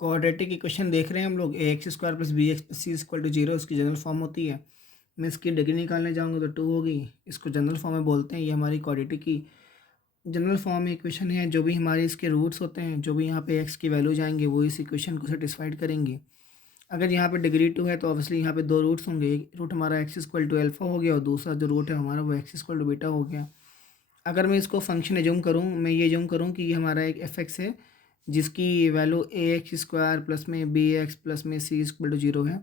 Quadratic equation देख रहे हैं हम लोग। A X square plus B X plus C equal to zero इसकी जनरल फॉर्म होती है। मैं इसकी डिग्री निकालने जाऊंगा तो 2 होगी। इसको जनरल फॉर्म में बोलते हैं। ये हमारी क्वाड्रेटिक की जनरल फॉर्म में इक्वेशन है। जो भी हमारे इसके रूट्स होते हैं, जो भी यहाँ पे एक्स की वैल्यू जाएंगे, वो इस इक्वेशन को सेटिस्फाइड करेंगे। अगर यहाँ पे डिग्री 2 है तो ऑब्वियसली यहाँ पे 2 रूट्स होंगे। एक रूट हमारा एक्स इक्वल टू एल्फा हो गया और दूसरा जो रूट है हमारा वो एक्स इक्वल टू बीटा हो गया। अगर मैं इसको फंक्शन एज्यूम करूँ, मैं ये एज्यूम करूँ कि ये हमारा एक एफ एक्स है जिसकी वैल्यू ए एक्स स्क्वायर प्लस में बी एक्स प्लस में सी इक्वल टू जीरो है।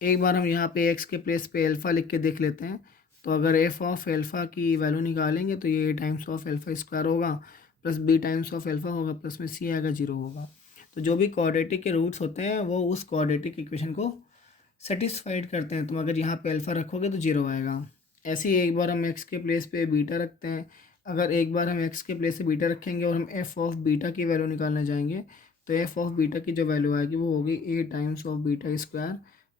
एक बार हम यहाँ पे एक्स के प्लेस पे अल्फ़ा लिख के देख लेते हैं। तो अगर एफ ऑफ एल्फ़ा की वैल्यू निकालेंगे तो ये ए टाइम्स ऑफ एल्फ़ा स्क्वायर होगा plus B times of alpha होगा प्लस में सी आएगा, जीरो होगा। तो जो भी क्वाड्रेटिक के रूट्स होते हैं वो उस क्वाड्रेटिक इक्वेशन को सेटिस्फाइड करते हैं। तुम अगर यहाँ पे अल्फ़ा रखोगे तो जीरो आएगा। ऐसे ही एक बार हम एक्स के प्लेस पे बीटा रखते हैं। अगर एक बार हम एक्स के प्लेस पे बीटा रखेंगे और हम एफ ऑफ बीटा की वैल्यू निकालने जाएंगे तो एफ ऑफ बीटा की जो वैल्यू आएगी वो होगी A times of beta square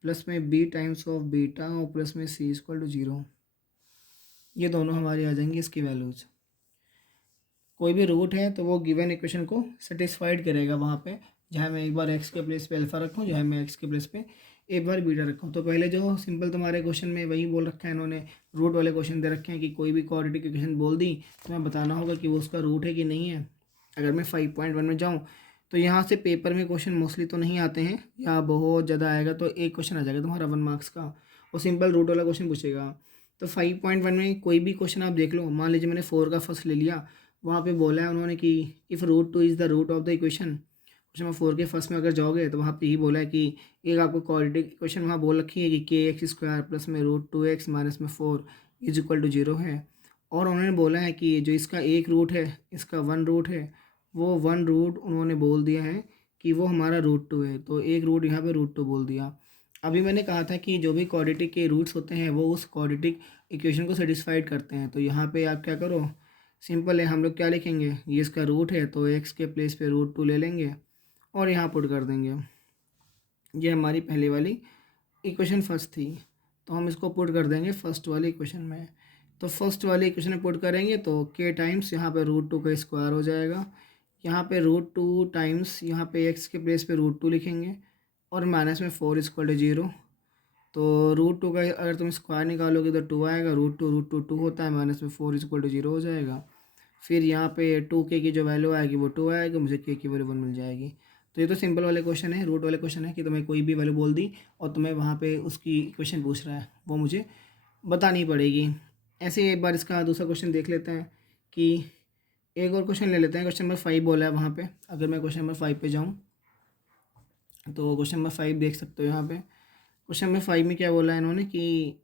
plus में बी टाइम्स ऑफ बीटा और प्लस में सी इक्वल टू जीरो। ये दोनों हमारी आ जाएंगी इसकी वैल्यूज। कोई भी रूट है तो वो गिवन इक्वेशन को सेटिस्फाइड करेगा वहाँ पे, जहाँ मैं एक बार एक्स के प्लेस पे अल्फ़ा रखूँ, जहाँ मैं एक्स के प्लेस पे एक बार बीटा रखूँ। तो पहले जो सिंपल तुम्हारे क्वेश्चन में वही बोल रखा है इन्होंने, रूट वाले क्वेश्चन दे रखे हैं कि कोई भी क्वाड्रेटिक इक्वेशन बोल दी तो मैं बताना होगा कि वो उसका रूट है कि नहीं है। अगर मैं 5.1 में जाऊँ तो यहाँ से पेपर में क्वेश्चन मोस्टली तो नहीं आते हैं, या बहुत ज़्यादा आएगा तो एक क्वेश्चन आ जाएगा तुम्हारा 1 मार्क्स का, वो सिंपल रूट वाला क्वेश्चन पूछेगा। तो 5.1 में कोई भी क्वेश्चन आप देख लो, मान लीजिए मैंने 4 का फर्स्ट ले लिया, वहाँ पे बोला है उन्होंने कि if root two is the root of the equation. Question number 4 के फर्स्ट में अगर जाओगे तो वहाँ पे ही बोला है कि एक आपको क्वाड्रेटिक इक्वेशन वहाँ बोल रखी है कि के एक्स स्क्वायर प्लस में रूट टू एक्स माइनस में 4 इज इक्वल टू जीरो है। और उन्होंने बोला है कि जो इसका एक रूट है, इसका 1 रूट है, वो 1 रूट उन्होंने बोल दिया है कि वो हमारा रूट टू है। तो एक रूट यहाँ पे रूट टू बोल दिया। अभी मैंने कहा था कि जो भी क्वाड्रेटिक के रूट्स होते हैं वो उस क्वाड्रेटिक इक्वेशन को सेटिस्फाइड करते हैं। तो यहाँ पे आप क्या करो, सिंपल है, हम लोग क्या लिखेंगे, ये इसका रूट है तो एक्स के प्लेस पे रूट टू ले लेंगे और यहाँ पुट कर देंगे। ये हमारी पहली वाली इक्वेशन फर्स्ट थी, तो हम इसको पुट कर देंगे फर्स्ट वाली इक्वेशन में। तो फर्स्ट वाली इक्वेशन में पुट करेंगे तो के टाइम्स यहाँ पे रूट टू का स्क्वायर हो जाएगा, यहाँ पे रूट टू टाइम्स यहाँ पे एक्स के प्लेस पे रूट टू लिखेंगे और माइनस में 4 इक्वल टू जीरो। तो रूट टू का अगर तुम स्क्वायर निकालोगे तो 2 आएगा, रूट टू टू होता है, माइनस में 4 इक्वल टू जीरो हो जाएगा। फिर यहाँ पे 2k की जो वैल्यू आएगी वो 2 आएगी, मुझे k की वैल्यू 1 मिल जाएगी। तो ये तो सिंपल वाले क्वेश्चन है, रूट वाले क्वेश्चन है कि तुम्हें कोई भी वैल्यू बोल दी और तुम्हें वहाँ पे उसकी इक्वेशन पूछ रहा है, वो मुझे बतानी पड़ेगी। ऐसे ही एक बार इसका दूसरा क्वेश्चन देख लेते हैं कि एक और क्वेश्चन ले लेते हैं। क्वेश्चन नंबर 5 बोला है वहाँ पे। अगर मैं क्वेश्चन नंबर 5 पे जाऊँ तो क्वेश्चन नंबर 5 देख सकते हो यहाँ पे। क्वेश्चन नंबर 5 में क्या बोला है इन्होंने कि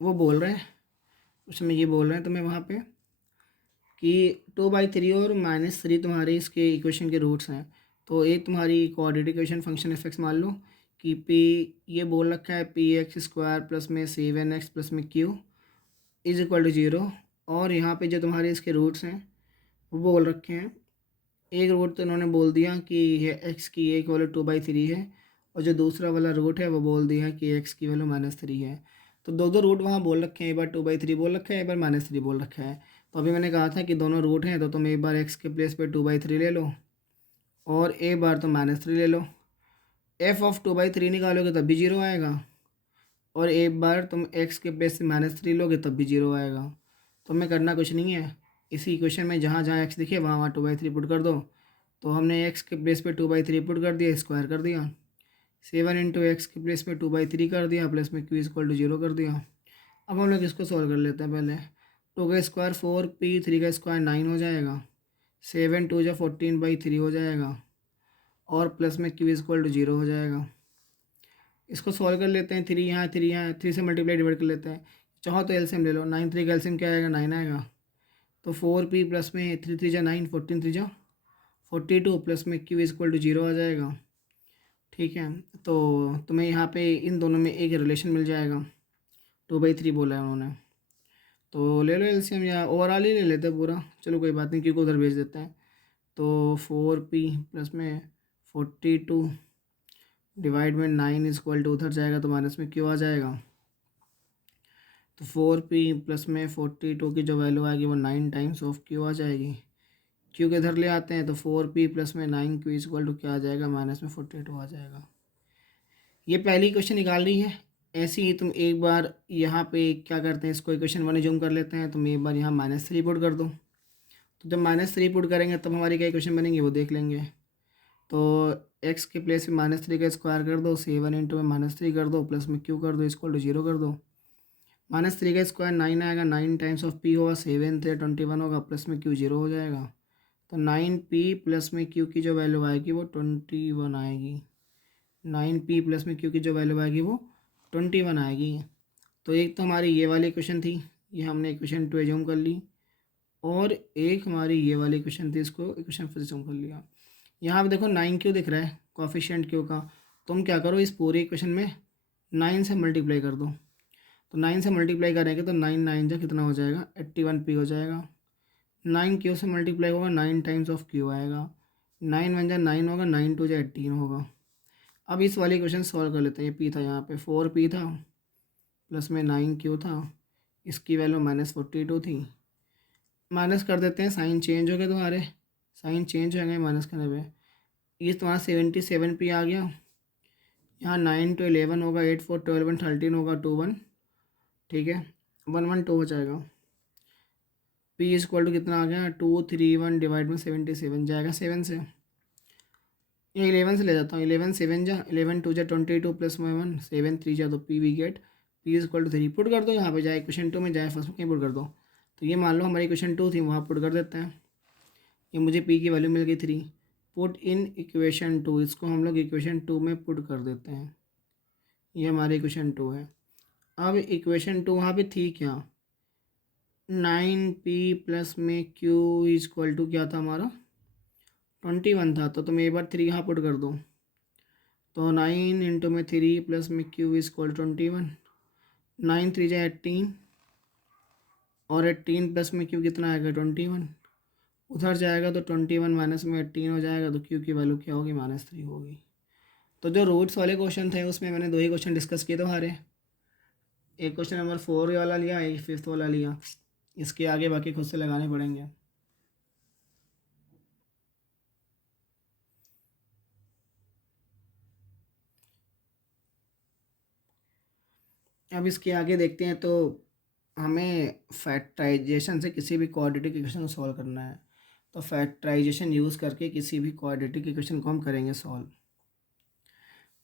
वो बोल रहे हैं, क्वेश्चन में ये बोल रहे हैं तुम्हें वहाँ पे कि 2/3 और -3 तुम्हारे इसके इक्वेशन के रूट्स हैं। तो एक तुम्हारी coordinate equation function F x मान लो कि पी, ये बोल रखा है पी एक्स स्क्वायर प्लस में 7x प्लस में q is equal to zero. और यहाँ पे जो तुम्हारे इसके रूट्स हैं वो बोल रखे हैं, एक रूट तो इन्होंने बोल दिया कि ये एक्स की एक वैल्यू 2/3 है और जो दूसरा वाला रूट है वो बोल दिया कि एक्स की वैल्यू -3 है। तो दो दो रूट वहाँ बोल रखे हैं, एक बार 2/3 बोल रखा है, एक बार -3 बोल रखा है। तो अभी मैंने कहा था कि दोनों रूट हैं तो तुम एक बार एक्स के प्लेस पे 2/3 ले लो और एक बार तुम -3 ले लो। एफ ऑफ 2/3 निकालोगे तब भी जीरो आएगा और एक बार तुम एक्स के प्लेस से -3 लोगे तब भी जीरो आएगा। तो हमें करना कुछ नहीं है, इसी इक्वेशन में जहाँ जहाँ एक्स दिखे वहाँ वहाँ 2/3 पुट कर दो। तो हमने एक्स के प्लेस पे 2/3 पुट कर दिया, स्क्वायर कर दिया, 7 इंटू एक्स के प्लेस पे 2/3 कर दिया प्लस में क्यू इक्वल टू जीरो कर दिया। अब हम लोग इसको सॉल्व कर लेते हैं। पहले 2 का स्क्वायर 4p, 3 का स्क्वायर 9 हो जाएगा, 7 2 जा 14/3 हो जाएगा और प्लस में क्यू इक्वल टू जीरो हो जाएगा। इसको सॉल्व कर लेते हैं, 3 यहाँ 3 से मल्टीप्लाई डिवाइड कर लेते हैं। चाहो तो एलसीएम ले लो, 9 3 का एलसीएम क्या आएगा, 9 आएगा। तो 4p प्लस में 3 3 जा 9, 14 3 जा 42 प्लस में क्यू इक्वल टू जीरो आ जाएगा। ठीक है, तो तुम्हें यहाँ पे इन दोनों में एक रिलेशन मिल जाएगा, 2/3 बोला है उन्होंने। तो ले लो एलसीएम या ओवरऑल ही ले लेते हैं पूरा, चलो कोई बात नहीं, क्यों को उधर भेज देते हैं। तो 4p प्लस में 42 डिवाइड में 9 इक्वल टू उधर जाएगा तो माइनस में क्यों आ जाएगा। तो 4p प्लस में 42 की जो वैल्यू आएगी वो 9 टाइम्स ऑफ क्यू आ जाएगी। क्यू के इधर ले आते हैं तो 4p प्लस में 9q इक्वल टू क्या आ जाएगा, माइनस में 42 आ जाएगा। ये पहली क्वेश्चन निकाल रही है। ऐसे ही तुम एक बार यहाँ पे क्या करते हैं, इसको इक्वेशन 1 जूम कर लेते हैं। तुम एक बार यहाँ -3 पुट कर दो, तो जब -3 पुट करेंगे तब हमारी क्या इक्वेशन बनेंगी वो देख लेंगे। तो x के प्लेस में -3 का स्क्वायर कर दो, 7 इंटू में -3 कर दो, प्लस में q कर दो, इक्वल टू 0 कर दो। -3 का स्क्वायर 9 आएगा, 9 टाइम्स ऑफ p होगा, 7 × 21 होगा, प्लस में q 0 हो जाएगा। तो 9p प्लस में q की जो वैल्यू आएगी वो 21 आएगी। 9p प्लस में q की जो वैल्यू आएगी वो 21 आएगी। तो एक तो हमारी ये वाली क्वेश्चन थी, ये हमने इक्वेशन 2 एज्यूम कर ली, और एक हमारी ये वाली क्वेश्चन थी, इसको इक्वेशन 4 एज्यूम कर लिया। यहाँ पे देखो 9q दिख रहा है कोफिशिएंट q का। तुम क्या करो, इस पूरी इक्वेशन में 9 से मल्टीप्लाई कर दो। तो 9 से मल्टीप्लाई करेंगे तो 9 9 जा कितना हो जाएगा, 81p हो जाएगा। 9q से मल्टीप्लाई होगा, 9 टाइम्स ऑफ q आएगा, 9 1 जा 9 होगा, 9 2 जा 18 होगा। अब इस वाली क्वेश्चन सॉल्व कर लेते हैं। ये p था, यहाँ पे 4p था, प्लस में 9q था, इसकी वैल्यू -42 थी। माइनस कर देते हैं, साइन चेंज हो गए तुम्हारे, साइन चेंज हो गए माइनस करने पे। ये तुम्हारा 77p आ गया। यहाँ 9 to 11 होगा, 8 4 12 1 13 होगा, 2 1, ठीक है, 1 1 2 हो जाएगा। p इक्वल टू कितना आ गया, 231 डिवाइड में 77 जाएगा 7 से। ये 11 से ले जाता हूँ, 11 7 जा, 11 2 जा 22 प्लस में 1, 7 3 जा, तो p we get p equal to 3 put कर दो यहाँ पे, जाए क्वेश्चन 2 में, जाए फर्स्ट में, कहीं पुट कर दो। तो ये मान लो हमारी क्वेश्चन 2 थी, वहाँ पुट कर देते हैं। ये मुझे p की वैल्यू मिल गई 3, पुट इन इक्वेशन 2, इसको हम लोग इक्वेशन 2 में पुट कर देते हैं। ये हमारी इक्वेशन 2 है। अब इक्वेशन 2 वहाँ पे थी क्या, 9p प्लस में q इक्वल टू क्या था हमारा, 21 था। तो तुम एक बार 3 यहाँ पुट कर दो, तो 9 इंटू में 3 प्लस में q इक्वल 21, 9 3 जा 18, और 18 प्लस में q कितना आएगा, 21। उधर जाएगा तो 21 माइनस में 18 हो जाएगा, तो q की वैल्यू क्या होगी, -3 होगी। तो जो रूट्स वाले क्वेश्चन थे उसमें मैंने 2 ही क्वेश्चन डिस्कस किए थे हमारे। एक क्वेश्चन नंबर 4 वाला लिया, एक 5th वाला लिया। इसके आगे बाकी खुद से लगाने पड़ेंगे। अब इसके आगे देखते हैं। तो हमें फैक्टराइजेशन से किसी भी क्वाड्रेटिक इक्वेशन को सॉल्व करना है। तो फैक्टराइजेशन यूज़ करके किसी भी क्वाड्रेटिक इक्वेशन को हम करेंगे सॉल्व।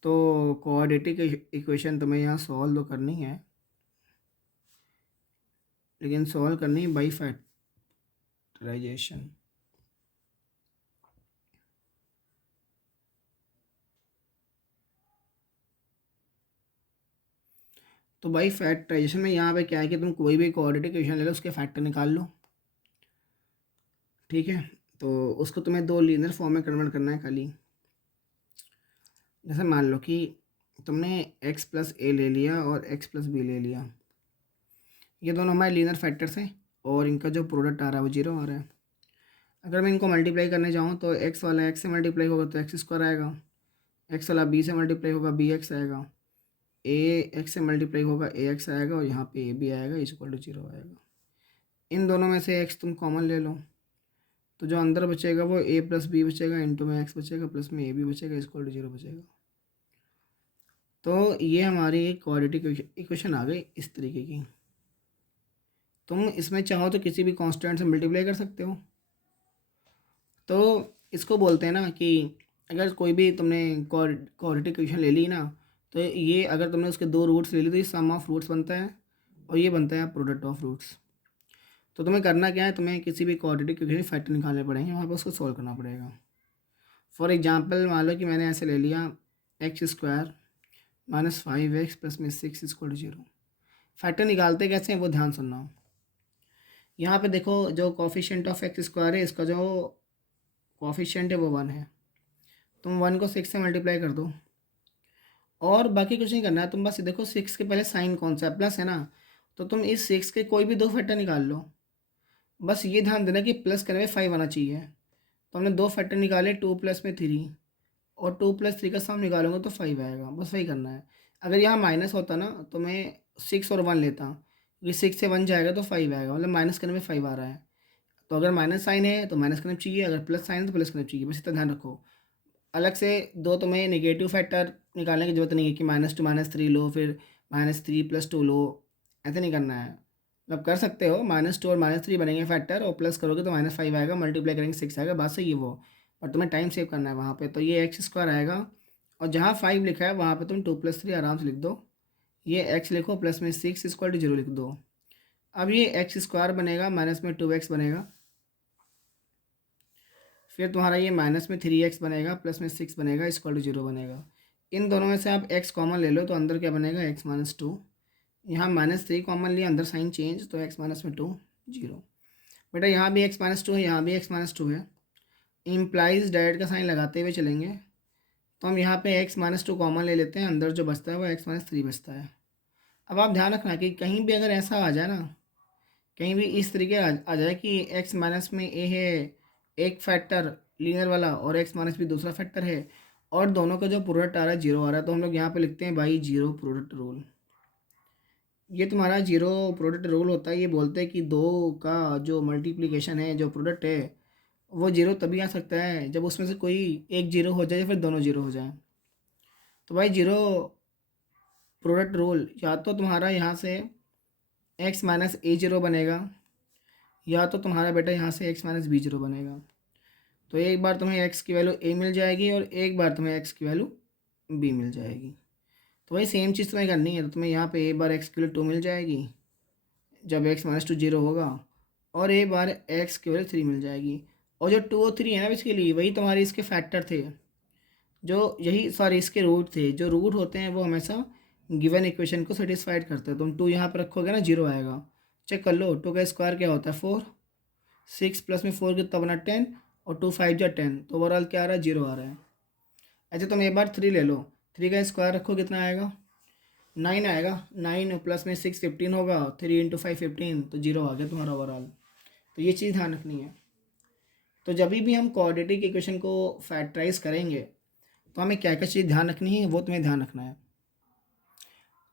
तो क्वाड्रेटिक इक्वेशन तुम्हें यहाँ सॉल्व तो करनी है, लेकिन सॉल्व करनी है बाई फैक्टराइजेशन। तो बाई फैक्टराइजेशन में यहाँ पे क्या है कि तुम कोई भी क्वाड्रेटिक इक्वेशन ले लो, उसके फैक्टर निकाल लो, ठीक है। तो उसको तुम्हें 2 लीनियर फॉर्म में कन्वर्ट करना है खाली। जैसे मान लो कि तुमने x प्लस ए ले लिया और x प्लस बी ले लिया, ये दोनों हमारे लीनियर फैक्टर्स हैं, और इनका जो प्रोडक्ट आ रहा है वो 0 आ रहा है। अगर मैं इनको मल्टीप्लाई करने जाऊँ तो x वाला x से मल्टीप्लाई होगा तो x स्क्वायर आएगा, x वाला b से मल्टीप्लाई होगा bx आएगा, a x से मल्टीप्लाई होगा ax आएगा, और यहाँ पे a भी आएगा, इक्वल टू 0 आएगा। इन दोनों में से x तुम कॉमन ले लो, तो जो अंदर बचेगा वो a प्लस बी बचेगा, इंटू में x बचेगा, प्लस में a भी बचेगा, इक्वल टू 0 बचेगा। तो ये हमारी एक क्वाड्रेटिक इक्वेशन आ गई इस तरीके की। तुम इसमें चाहो तो किसी भी कांस्टेंट से मल्टीप्लाई कर सकते हो। तो इसको बोलते हैं ना कि अगर कोई भी तुमने क्वाड्रेटिक इक्वेशन ले ली ना, तो ये अगर तुमने उसके 2 रूट्स ले ली तो ये सम ऑफ रूट्स बनता है, और ये बनता है प्रोडक्ट ऑफ रूट्स। तो तुम्हें करना क्या है, तुम्हें किसी भी क्वाड्रेटिक इक्वेशन फैक्टर निकालने पड़ेंगे, वहाँ पर उसको सॉल्व करना पड़ेगा। फॉर एग्जाम्पल मान लो कि मैंने ऐसे ले लिया एक्स स्क्वायर -5x प्लस में 6 इक्वल टू 0। फैक्टर निकालते कैसे हैं वो ध्यान सुनना। यहाँ पे देखो जो कॉफिशिएंट ऑफ एक्स स्क्वायर है, इसका जो कॉफिशिएंट है वो 1 है। तुम 1 को 6 से मल्टीप्लाई कर दो, और बाकी कुछ नहीं करना है। तुम बस देखो 6 के पहले साइन कौन सा है, प्लस है ना, तो तुम इस 6 के कोई भी 2 फैक्टर निकाल लो। बस ये ध्यान देना कि प्लस करने में 5 आना चाहिए। तो हमने 2 फैक्टर निकाले, 2 प्लस में 3, और 2 प्लस 3 का सम निकालूंगा तो 5 आएगा। बस वही करना है। अगर यहाँ माइनस होता ना तो मैं 6 और 1 लेता, ये 6 से 1 जाएगा तो 5 आएगा, मतलब माइनस करने में 5 आ रहा है। तो अगर माइनस साइन है तो माइनस करना चाहिए, अगर प्लस साइन है तो प्लस करना चाहिए, बस इतना ध्यान रखो। अलग से दो तुम्हें नेगेटिव फैक्टर निकालने की जरूरत नहीं है कि -2 -3 लो फिर -3 + 2 लो, ऐसे नहीं करना है। मतलब कर सकते हो, -2 और -3 बनेंगे फैक्टर और प्लस करोगे तो -5 आएगा, मल्टीप्लाई करेंगे 6 आएगा, बात सही है वो। और तुम्हें टाइम सेव करना है वहाँ पे, तो ये x² आएगा और जहाँ 5 लिखा है वहाँ पे तुम 2 + 3 आराम से लिख दो, ये x लिखो, प्लस में 6 = 0 लिख दो। अब ये x² बनेगा, माइनस में 2x बनेगा, फिर तुम्हारा ये माइनस में 3x बनेगा, प्लस में 6 बनेगा, = 0 बनेगा। इन दोनों में से आप x कॉमन ले लो तो अंदर क्या बनेगा, x-2। यहाँ -3 कॉमन लिया, अंदर साइन चेंज, तो x-2 0। बेटा यहाँ भी x-2 है, यहाँ भी x-2 है, इम्प्लाइज डायरेक्ट का साइन लगाते हुए चलेंगे, तो हम यहाँ पे x-2 कॉमन ले लेते हैं, अंदर जो बचता है वो x-3 बचता है। अब आप ध्यान रखना कि कहीं भी अगर ऐसा आ जाए ना, कहीं भी इस तरीके आ जाए कि x माइनस में a है एक फैक्टर लीनियर वाला और x माइनस भी दूसरा फैक्टर है और दोनों का जो प्रोडक्ट आ रहा है 0 आ रहा है, तो हम लोग यहाँ पे लिखते हैं भाई 0 प्रोडक्ट रूल। ये तुम्हारा 0 प्रोडक्ट रूल होता है, ये बोलते हैं कि दो का जो मल्टीप्लिकेशन है, जो प्रोडक्ट है, वो 0 तभी आ सकता है जब उसमें से कोई एक 0 हो जाए या फिर दोनों 0 हो जाए। तो भाई 0 प्रोडक्ट रूल या तो तुम्हारा यहाँ से x-a0 बनेगा, या तो तुम्हारा बेटा यहाँ से x-b0 बनेगा। तो एक बार तुम्हें x की वैल्यू a मिल जाएगी और एक बार तुम्हें x की वैल्यू b मिल जाएगी। तो वही सेम चीज़ तुम्हें करनी है, तो तुम्हें यहाँ पे a बार x की वैल्यू 2 मिल जाएगी जब x-2 0 होगा, और a बार x की वैल्यू 3 मिल जाएगी। और जो 2 और 3 है ना बेसिकली वही तुम्हारे इसके फैक्टर थे, जो यही सॉरी इसके रूट थे। जो रूट होते हैं वो हमेशा गिवन इक्वेशन को सेटिस्फाइड करते हैं। तुम 2 यहाँ पर रखोगे ना 0 आएगा, चेक कर लो, 2 का स्क्वायर क्या होता है 4, 6 प्लस में 4 कितना बना 10 और 2 5 जा 10, तो ओवरऑल क्या आ रहा है 0 आ रहा है। अच्छा तुम एक बार 3 ले लो, 3 का स्क्वायर रखो कितना आएगा 9 आएगा, 9 प्लस में 6 15 होगा, 3 × 5 15, तो 0 आ गया तुम्हारा ओवरऑल। तो ये चीज़ ध्यान रखनी है। तो जब भी हम क्वाड्रेटिक इक्वेशन को फैक्टराइज करेंगे तो हमें क्या क्या चीज़ ध्यान रखनी है वो तुम्हें ध्यान रखना है।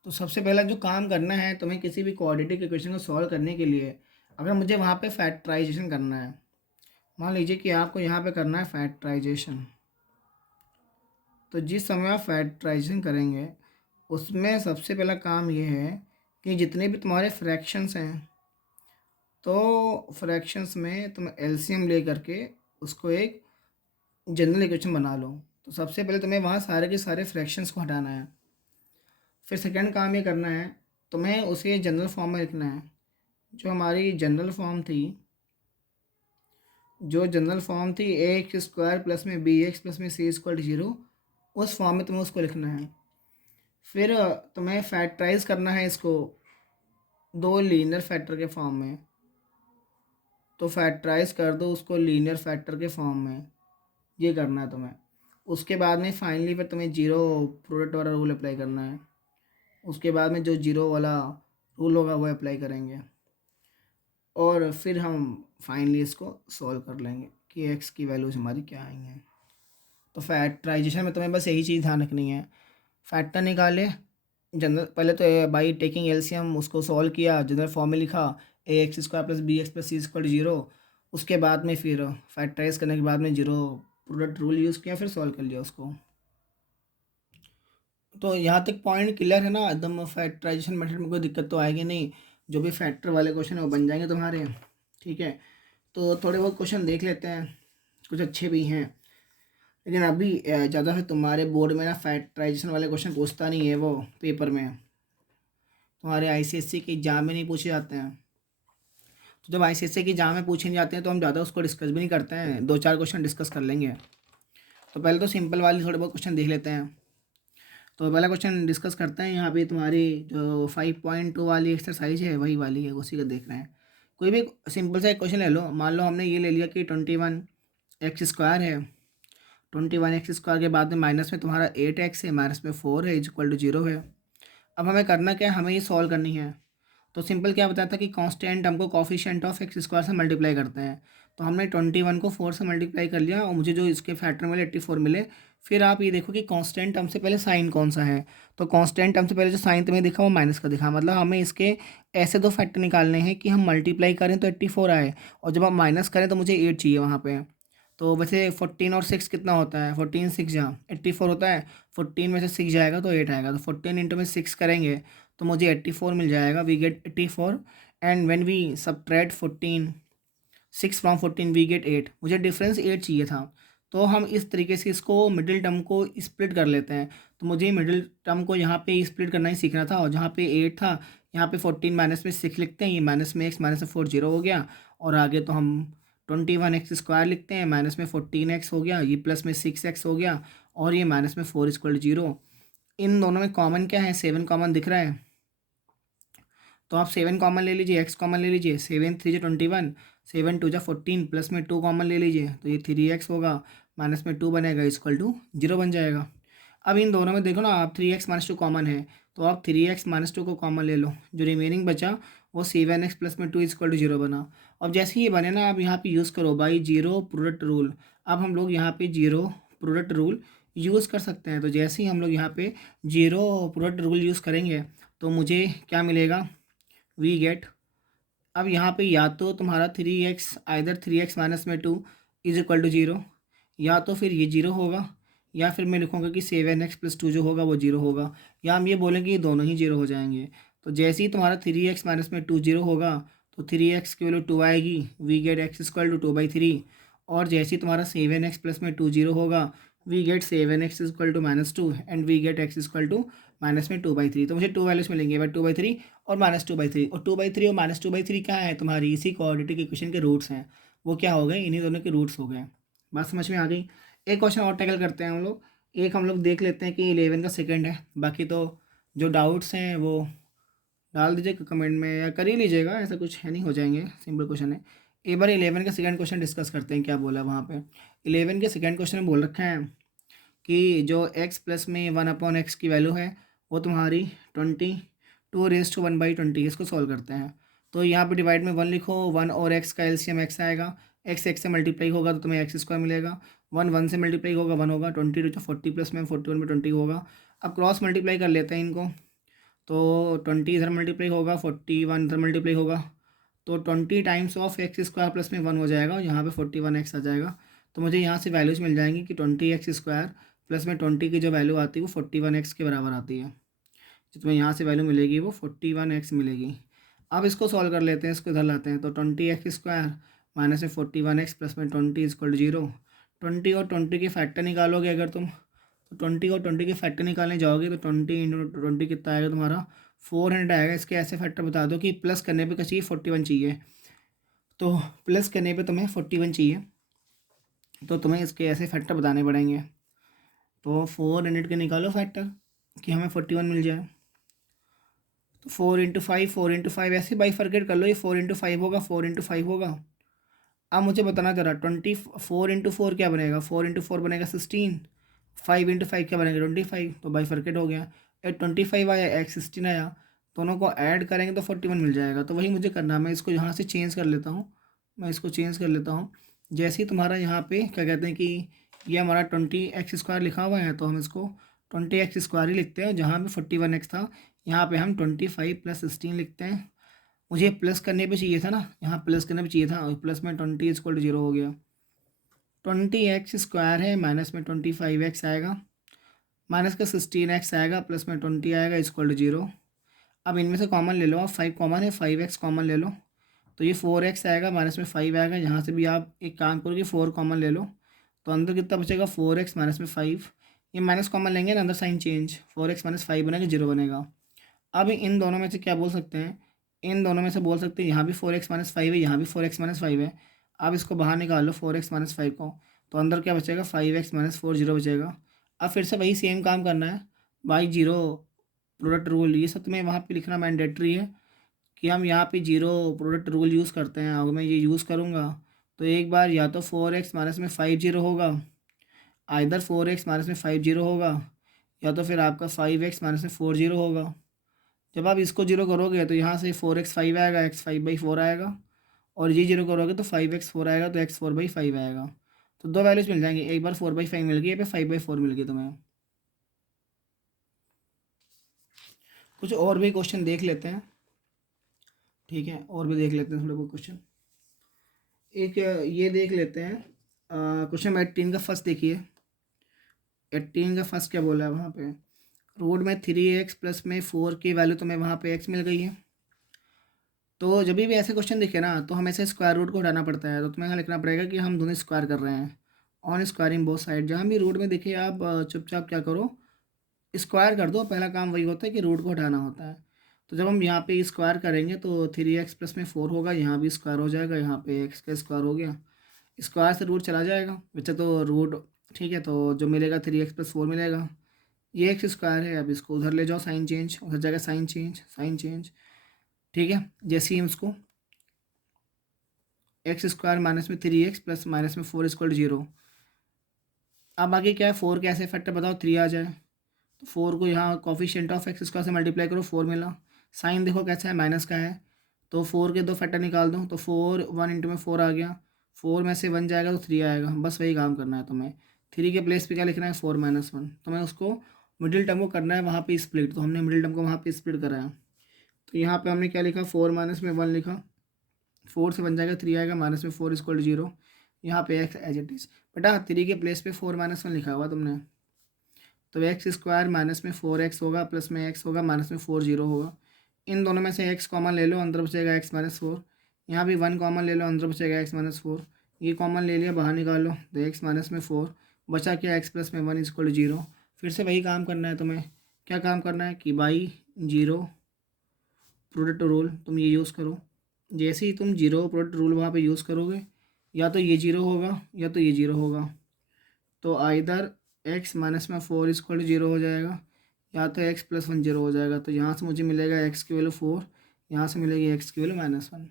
तो सबसे पहला जो काम करना है तुम्हें किसी भी क्वाड्रेटिक इक्वेशन को सॉल्व करने के लिए, अगर मुझे वहाँ पे फैक्टराइजेशन करना है, मान लीजिए कि आपको यहाँ पे करना है फैक्टराइजेशन, तो जिस समय आप फैक्टराइजेशन करेंगे उसमें सबसे पहला काम ये है कि जितने भी तुम्हारे फ्रैक्शंस हैं, तो फ्रैक्शंस में तुम एलसीएम ले करके उसको एक जनरल इक्वेशन बना लो। तो सबसे पहले तुम्हें वहाँ सारे के सारे फ्रैक्शंस को हटाना है। फिर सेकंड काम ये करना है, तुम्हें उसे जनरल फॉर्म में लिखना है। जो हमारी जनरल फॉर्म थी, a² प्लस में bx प्लस में c = 0, उस फॉर्म में तुम्हें उसको लिखना है। फिर तुम्हें फैक्टराइज करना है इसको दो लीनियर फैक्टर के फॉर्म में, तो फैक्टराइज कर दो उसको लीनियर फैक्टर के फॉर्म में, ये करना है तुम्हें। उसके बाद में फाइनली फिर तुम्हें 0 प्रोडक्ट वाला रूल अप्लाई करना है। उसके बाद में जो 0 वाला रूल होगा वो अप्लाई करेंगे और फिर हम फाइनली इसको सॉल्व कर लेंगे कि x की वैल्यूज हमारी क्या आई हैं। तो फैक्टराइजेशन में तुम्हें बस यही चीज़ ध्यान रखनी है, फैक्टर निकाले जनरल, पहले तो बाई टेकिंग एलसीएम उसको सॉल्व किया, जनरल फॉर्म में लिखा ax² + bx + c = 0। उसके बाद में फिर फैक्टराइज करने के बाद में 0 प्रोडक्ट रूल यूज़ किया, फिर सॉल्व कर लिया उसको। तो यहाँ तक पॉइंट क्लियर है ना एकदम, फैक्टराइजेशन मेथड में कोई दिक्कत तो आएगी नहीं, जो भी फैक्टर वाले क्वेश्चन है वो बन जाएंगे तुम्हारे। ठीक है, तो थोड़े बहुत क्वेश्चन देख लेते हैं, कुछ अच्छे भी हैं, लेकिन अभी ज़्यादा है तुम्हारे बोर्ड में ना फैक्टराइजेशन वाले क्वेश्चन पूछता नहीं है वो पेपर में, तुम्हारे आईसीएससी के एग्जाम में नहीं पूछे जाते हैं। तो जब आईसीएससी के एग्जाम में पूछे नहीं जाते हैं तो हम ज़्यादा उसको डिस्कस भी नहीं करते हैं, 2-4 क्वेश्चन डिस्कस कर लेंगे। तो पहले तो सिंपल वाली थोड़े बहुत क्वेश्चन देख लेते हैं। तो पहला क्वेश्चन डिस्कस करते हैं, यहाँ पे तुम्हारी जो 5.2 वाली एक्सरसाइज है वही वाली है, उसी का देख रहे हैं। कोई भी सिंपल सा एक क्वेश्चन ले लो, मान लो हमने ये ले लिया कि 21x² है, 21x² के बाद में माइनस में तुम्हारा 8x है, माइनस में 4 है, = 0 है। अब हमें करना क्या है, हमें ये सॉल्व करनी है। तो सिंपल क्या बताया था कि कांस्टेंट हमको कोफिशिएंट ऑफ x² से मल्टीप्लाई करते हैं। तो हमने 21 को 4 से मल्टीप्लाई कर लिया और मुझे जो इसके फैक्टर मिले 84 मिले। फिर आप ये देखो कि कांस्टेंट टर्म से पहले साइन कौन सा है, तो कांस्टेंट टर्म से पहले जो साइन तुम्हें दिखा वो माइनस का दिखा, मतलब हमें इसके ऐसे दो फैक्टर निकालने हैं कि हम मल्टीप्लाई करें तो 84 आए और जब आप माइनस करें तो मुझे 8 चाहिए वहाँ पे। तो वैसे 14 और 6 कितना होता है, 14 6 जहाँ 84 होता है, 14 में से 6 जाएगा तो 8 आएगा, तो 14 इंटू में 6 करेंगे तो मुझे 84 मिल जाएगा, we get 84। And when we subtract 14 6 from 14 we get 8, मुझे डिफरेंस 8 चाहिए था। तो हम इस तरीके से इसको मिडिल टर्म को स्प्लिट कर लेते हैं। तो मुझे मिडिल टर्म को यहाँ पे स्प्लिट करना ही सीखना था, और जहाँ पे 8 था यहाँ पे 14 माइनस में 6 लिखते हैं, ये माइनस में x माइनस में 4 जीरो हो गया। और आगे तो हम 21x² लिखते हैं, माइनस में 14x हो गया, ये प्लस में 6x हो गया, और ये माइनस में 4 इक्वल 0। इन दोनों में कॉमन क्या है, 7 कॉमन दिख रहा है, तो आप 7 कॉमन ले लीजिए, x कॉमन ले लीजिए, 7 3 जा 21, 7 2 जा 14, प्लस में 2 कॉमन ले लीजिए तो ये 3x होगा, माइनस में 2 बनेगा, इक्वल टू 0 बन जाएगा। अब इन दोनों में देखो ना, आप 3x माइनस 2 कॉमन है, तो आप 3x माइनस 2 को कॉमन ले लो, जो रिमेनिंग बचा वो 7x प्लस में 2 इक्वल टू 0 बना। अब जैसे ही ये बने ना, आप यहाँ पे यूज़ करो बाई जीरो प्रोडक्ट रूल। अब हम लोग यहाँ पे जीरो प्रोडक्ट रूल यूज़ कर सकते हैं, तो जैसे ही हम लोग यहाँ पे जीरो प्रोडक्ट रूल यूज़ करेंगे तो मुझे क्या मिलेगा, वी गेट, अब यहाँ पे या तो तुम्हारा 3x आइदर 3x माइनस में 2 इज इक्वल टू 0, या तो फिर ये 0 होगा, या फिर मैं लिखूँगा कि 7x प्लस 2 जो होगा वो 0 होगा, या हम ये बोलेंगे ये दोनों ही 0 हो जाएंगे। तो जैसे ही तुम्हारा 3x माइनस में 2 0 होगा तो 3x की वैल्यू 2 आएगी, we get x equal to 2/3। और जैसे ही तुम्हारा 7x प्लस में 2 0 होगा, we get 7x equal to -2 and we get x equal to minus में 2/3। तो मुझे 2 वैल्यूज मिलेंगे, बट 2/3 और -2/3, और 2/3 और -2/3 क्या है, तुम्हारी इसी क्वाड्रेटिक इक्वेशन के रूट्स हैं, वो क्या हो गए, इन्हीं दोनों के रूट्स हो गए। बात समझ में आ गई। एक क्वेश्चन और टैकल करते हैं हम लोग, एक हम लोग देख लेते हैं कि 11 का सेकंड है, बाकी तो जो डाउट्स हैं वो डाल दीजिएगा कमेंट में या कर ही लीजिएगा, ऐसा कुछ है नहीं, हो जाएंगे, सिंपल क्वेश्चन है। एक बार 11 का सेकंड क्वेश्चन डिस्कस करते हैं, क्या बोला है वहाँ पे। 11 के सेकंड क्वेश्चन में बोल रखा है कि जो x प्लस में 1/x की वैल्यू है वो तुम्हारी 22 रेज़ टू 1/20, इसको सॉल्व करते हैं। तो यहाँ पे डिवाइड में 1 लिखो, 1 और x का एलसीएम x आएगा, x से मल्टीप्लाई होगा तो तुम्हें x² मिलेगा, 1 1 से मल्टीप्लाई होगा 1 होगा, 22 तो 40 प्लस में 41 में 20 होगा। अब क्रॉस मल्टीप्लाई कर लेते हैं इनको, तो 20 इधर मल्टीप्लाई होगा, 41 इधर मल्टीप्लाई होगा, तो 20 टाइम्स ऑफ x² प्लस में 1 हो जाएगा, और यहाँ पे 41x आ जाएगा। तो मुझे यहाँ से वैल्यूज़ मिल जाएंगी कि 20x² प्लस में 20 की जो वैल्यू आती है वो 41x के बराबर आती है, जो तुम्हें यहाँ से वैल्यू मिलेगी वो 41x मिलेगी। अब इसको सॉल्व कर लेते हैं, इसको इधर लाते हैं, तो 20x² माइनस में 41x प्लस में 20 इक्वल टू 0। 20 और 20 के फैक्टर निकालोगे अगर तुम, तो 20 और 20 के फैक्टर निकालने जाओगे तो 20 इंटू 20 कितना आएगा तुम्हारा, 400 आएगा। इसके ऐसे फैक्टर बता दो कि प्लस करने पे क्या चाहिए, 41 चाहिए, तो प्लस करने पे तुम्हें 41 चाहिए, तो तुम्हें इसके ऐसे फैक्टर बताने पड़ेंगे। तो 400 के निकालो फैक्टर कि हमें 41 मिल जाए, तो 4 × 5 ऐसे बाइफरकेट कर लो, ये 4 × 5 होगा, 4 × 5 होगा। अब मुझे बताना जरा 4 × 4 क्या बनेगा, 4 × 4 बनेगा 16, 5 × 5 क्या बनेगा 25, तो बाइफरकेट हो गया। 25 आया, x 16 आया, दोनों को ऐड करेंगे तो 41 मिल जाएगा। तो वही मुझे करना है, मैं इसको यहाँ से चेंज कर लेता हूँ, मैं इसको चेंज कर लेता हूँ। जैसे ही तुम्हारा यहाँ पे क्या कहते हैं कि ये हमारा 20x² लिखा हुआ है, तो हम इसको 20x² ही लिखते हैं, जहाँ पे 41x था यहाँ पे हम 25 + 16 लिखते हैं। मुझे प्लस करने पे चाहिए था ना, यहाँ प्लस करने पे चाहिए था, और प्लस में 20 इक्वल टू 0 हो गया। 20x² है, माइनस में 25x आएगा, माइनस का 16x आएगा, प्लस में 20 आएगा इक्वल टू 0। अब इनमें से कॉमन ले लो, आप 5 कॉमन है, 5x कॉमन ले लो, तो ये 4x आएगा, माइनस में 5 आएगा, यहाँ से भी आप एक काम करो कि 4 कॉमन ले लो, तो अंदर कितना बचेगा 4x माइनस में 5, ये माइनस कॉमन लेंगे ना, अंदर साइन चेंज, 4x माइनस 5 बनेगा, 0 बनेगा। अब इन दोनों में से क्या बोल सकते हैं, इन दोनों में से बोल सकते हैं यहाँ भी 4x माइनस 5 है, यहाँ भी 4x माइनस 5 है। अब इसको बाहर निकाल लो 4x माइनस 5 को, तो अंदर क्या बचेगा 5x माइनस 4, 0 बचेगा। अब फिर से वही सेम काम करना है, बाई जीरो प्रोडक्ट रूल, ये सब तुम्हें वहाँ पे लिखना मैंडेटरी है कि हम यहाँ पे जीरो प्रोडक्ट रूल यूज़ करते हैं। अगर मैं ये यूज़ करूँगा तो एक बार या तो 4x माइनस में 5 0 होगा, आइदर 4x माइनस में 5 0 होगा, या तो फिर आपका 5x माइनस में 4 0 होगा। जब आप इसको 0 करोगे तो यहाँ से 4x 5 आएगा, x 5/4 आएगा, और ये जीरो करोगे तो 5x4 आएगा, तो x4/5 आएगा। तो दो वैल्यूज मिल जाएंगी, एक बार 4/5 मिल गई, यहाँ पे 5/4 मिल गई तुम्हें। कुछ और भी क्वेश्चन देख लेते हैं, ठीक है, और भी देख लेते हैं थोड़े बहुत क्वेश्चन। एक ये देख लेते हैं, क्वेश्चन नंबर 18 का फर्स्ट देखिए। 18 का फर्स्ट क्या बोला है वहाँ पे, रूट में 3x प्लस में 4 की वैल्यू तुम्हें वहाँ पे x मिल गई है। तो जब भी ऐसे क्वेश्चन दिखे ना तो हमें से स्क्वायर रूट को हटाना पड़ता है। तो तुम्हें यहाँ लिखना पड़ेगा कि हम दोनों स्क्वायर कर रहे हैं, ऑन स्क्वायरिंग बोथ साइड। जहाँ भी रूट में दिखे आप चुपचाप क्या करो, स्क्वायर कर दो। पहला काम वही होता है कि रूट को हटाना होता है। तो जब हम यहाँ पे स्क्वायर करेंगे तो 3x प्लस में 4 होगा, यहाँ भी स्क्वायर हो जाएगा, यहाँ पे x का स्क्वायर हो गया, स्क्वायर से रूट चला जाएगा बच्चा, तो रूट ठीक है, तो जो मिलेगा 3x+4 मिलेगा। ये एक्स स्क्वायर है, अब इसको उधर ले जाओ, साइन चेंज, उधर जाएगा साइन चेंज, साइन चेंज, ठीक है। जैसे ही हम उसको x² माइनस में 3x प्लस माइनस में 4 = 0। अब आगे क्या है, 4 कैसे फैक्टर बताओ 3 आ जाए, तो 4 को यहाँ कॉफिशिएंट ऑफ x² से मल्टीप्लाई करो, 4 मिला। साइन देखो कैसा है, माइनस का है, तो 4 के दो फैक्टर निकाल दो, तो 4 1 इंटू में 4 आ गया, 4 में से 1 जाएगा तो 3 आएगा। बस वही काम करना है तुम्हें। 3 के प्लेस पे क्या लिखना है, 4 - 1। तो मैं उसको मिडिल टर्म को करना है वहाँ पे स्प्लिट, तो हमने मिडिल टर्म को वहाँ पे स्प्लिट करा है। तो यहाँ पे हमने क्या लिखा, 4 - में 1 लिखा, 4 से 1 जाएगा 3 आएगा, माइनस में 4 = 0। यहाँ पे x एज इट इज़। बेटा 3 के प्लेस पे 4 - 1 लिखा हुआ तुमने, तो x² माइनस में 4x होगा, प्लस में x होगा, माइनस में 4 0 होगा। इन दोनों में से x कॉमन ले लो, अंदर बचेगा x-4। यहाँ भी 1 कॉमन ले लो, अंदर बचेगा x-4। ये कॉमन ले लिया, बाहर निकाल लो, तो x-4 बचा क्या, x प्लस में 1 = 0। फिर से वही काम करना है तुम्हें। क्या काम करना है कि बाई जीरो प्रोडक्ट रूल तुम ये यूज़ करो। जैसे ही तुम जीरो प्रोडक्ट रूल वहाँ पे यूज़ करोगे, या तो ये जीरो होगा या तो ये जीरो होगा। तो आइदर x माइनस में 4 = 0 हो जाएगा, या तो x + 1 0 हो जाएगा। तो यहाँ से मुझे मिलेगा x की वैल्यू 4, यहाँ से मिलेगी x की वैल्यू -1।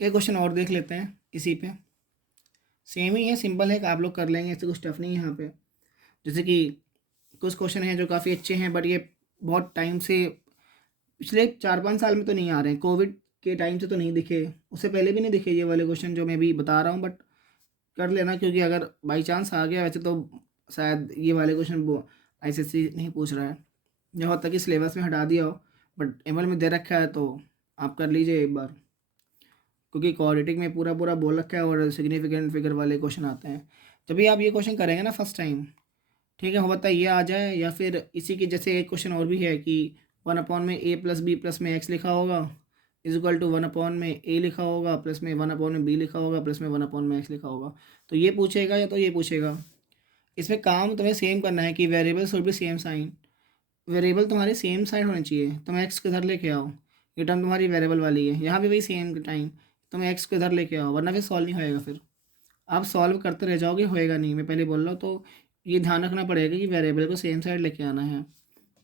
एक क्वेश्चन और देख लेते हैं इसी पे, सेम ही है, सिंपल है कि आप लोग कर लेंगे, ऐसे कुछ टफ नहीं है यहाँ पे। जैसे कि कुछ क्वेश्चन हैं जो काफ़ी अच्छे हैं, बट ये बहुत टाइम से, पिछले 4-5 साल में तो नहीं आ रहे हैं, कोविड के टाइम से तो नहीं दिखे, उससे पहले भी नहीं दिखे ये वाले क्वेश्चन जो मैं भी बता रहा हूँ। बट कर लेना, क्योंकि अगर बाई चांस आ गया, वैसे तो शायद ये वाले क्वेश्चन वो ICSE नहीं पूछ रहा है, जहाँ तक कि सिलेबस में हटा दिया हो, बट एमएल में दे रखा है, तो आप कर लीजिए एक बार, क्योंकि क्वाड्रेटिक में पूरा पूरा बोल रखा है और सिग्निफिकेंट फिगर वाले क्वेश्चन आते हैं। जब भी आप ये क्वेश्चन करेंगे ना फर्स्ट टाइम, ठीक है, हो सकता है ये आ जाए, या फिर इसी के जैसे एक क्वेश्चन और भी है कि 1 में a + b प्लस में x लिखा होगा, = 1 में a लिखा होगा, प्लस में 1 में b लिखा होगा, प्लस में 1 में x लिखा होगा। तो ये पूछेगा या तो ये पूछेगा। इसमें काम तुम्हें सेम करना है कि variable should be same sign, variable तुम्हारी सेम साइन होनी चाहिए। तुम x किधर लेके आओ, ये टर्म तुम्हारी वेरिएबल वाली है, यहाँ भी वही सेम टाइम, तुम x को इधर लेके आओ, वरना फिर सॉल्व नहीं होएगा। फिर आप सॉल्व करते रह जाओगे, होएगा नहीं, मैं पहले बोल रहा हूँ। तो ये ध्यान रखना पड़ेगा कि वेरिएबल को सेम साइड लेके आना है।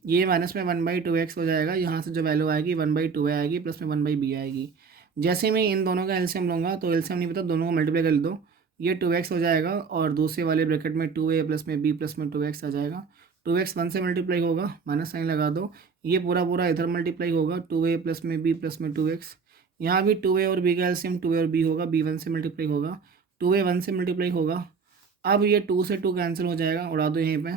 ये माइनस में 1/2x हो जाएगा, यहाँ से जो वैल्यू आएगी 1/2 आएगी, प्लस में 1/b आएगी। जैसे मैं इन दोनों का एलसीएम लूँगा, तो एलसीएम नहीं पता, दोनों को मल्टीप्लाई कर दो, ये 2x हो जाएगा, और दूसरे वाले ब्रैकेट में 2a प्लस में b प्लस में 2x आ जाएगा। 2x 1 से मल्टीप्लाई होगा, माइनस साइन लगा दो, ये पूरा पूरा इधर मल्टीप्लाई होगा, 2a प्लस में b प्लस में 2x। यहाँ भी 2a और b का एलसीएम 2a और b होगा, b 1 से मल्टीप्लाई होगा, 2a 1 से मल्टीप्लाई होगा। अब ये 2 से 2 कैंसिल हो जाएगा, उड़ा दो यहीं पे,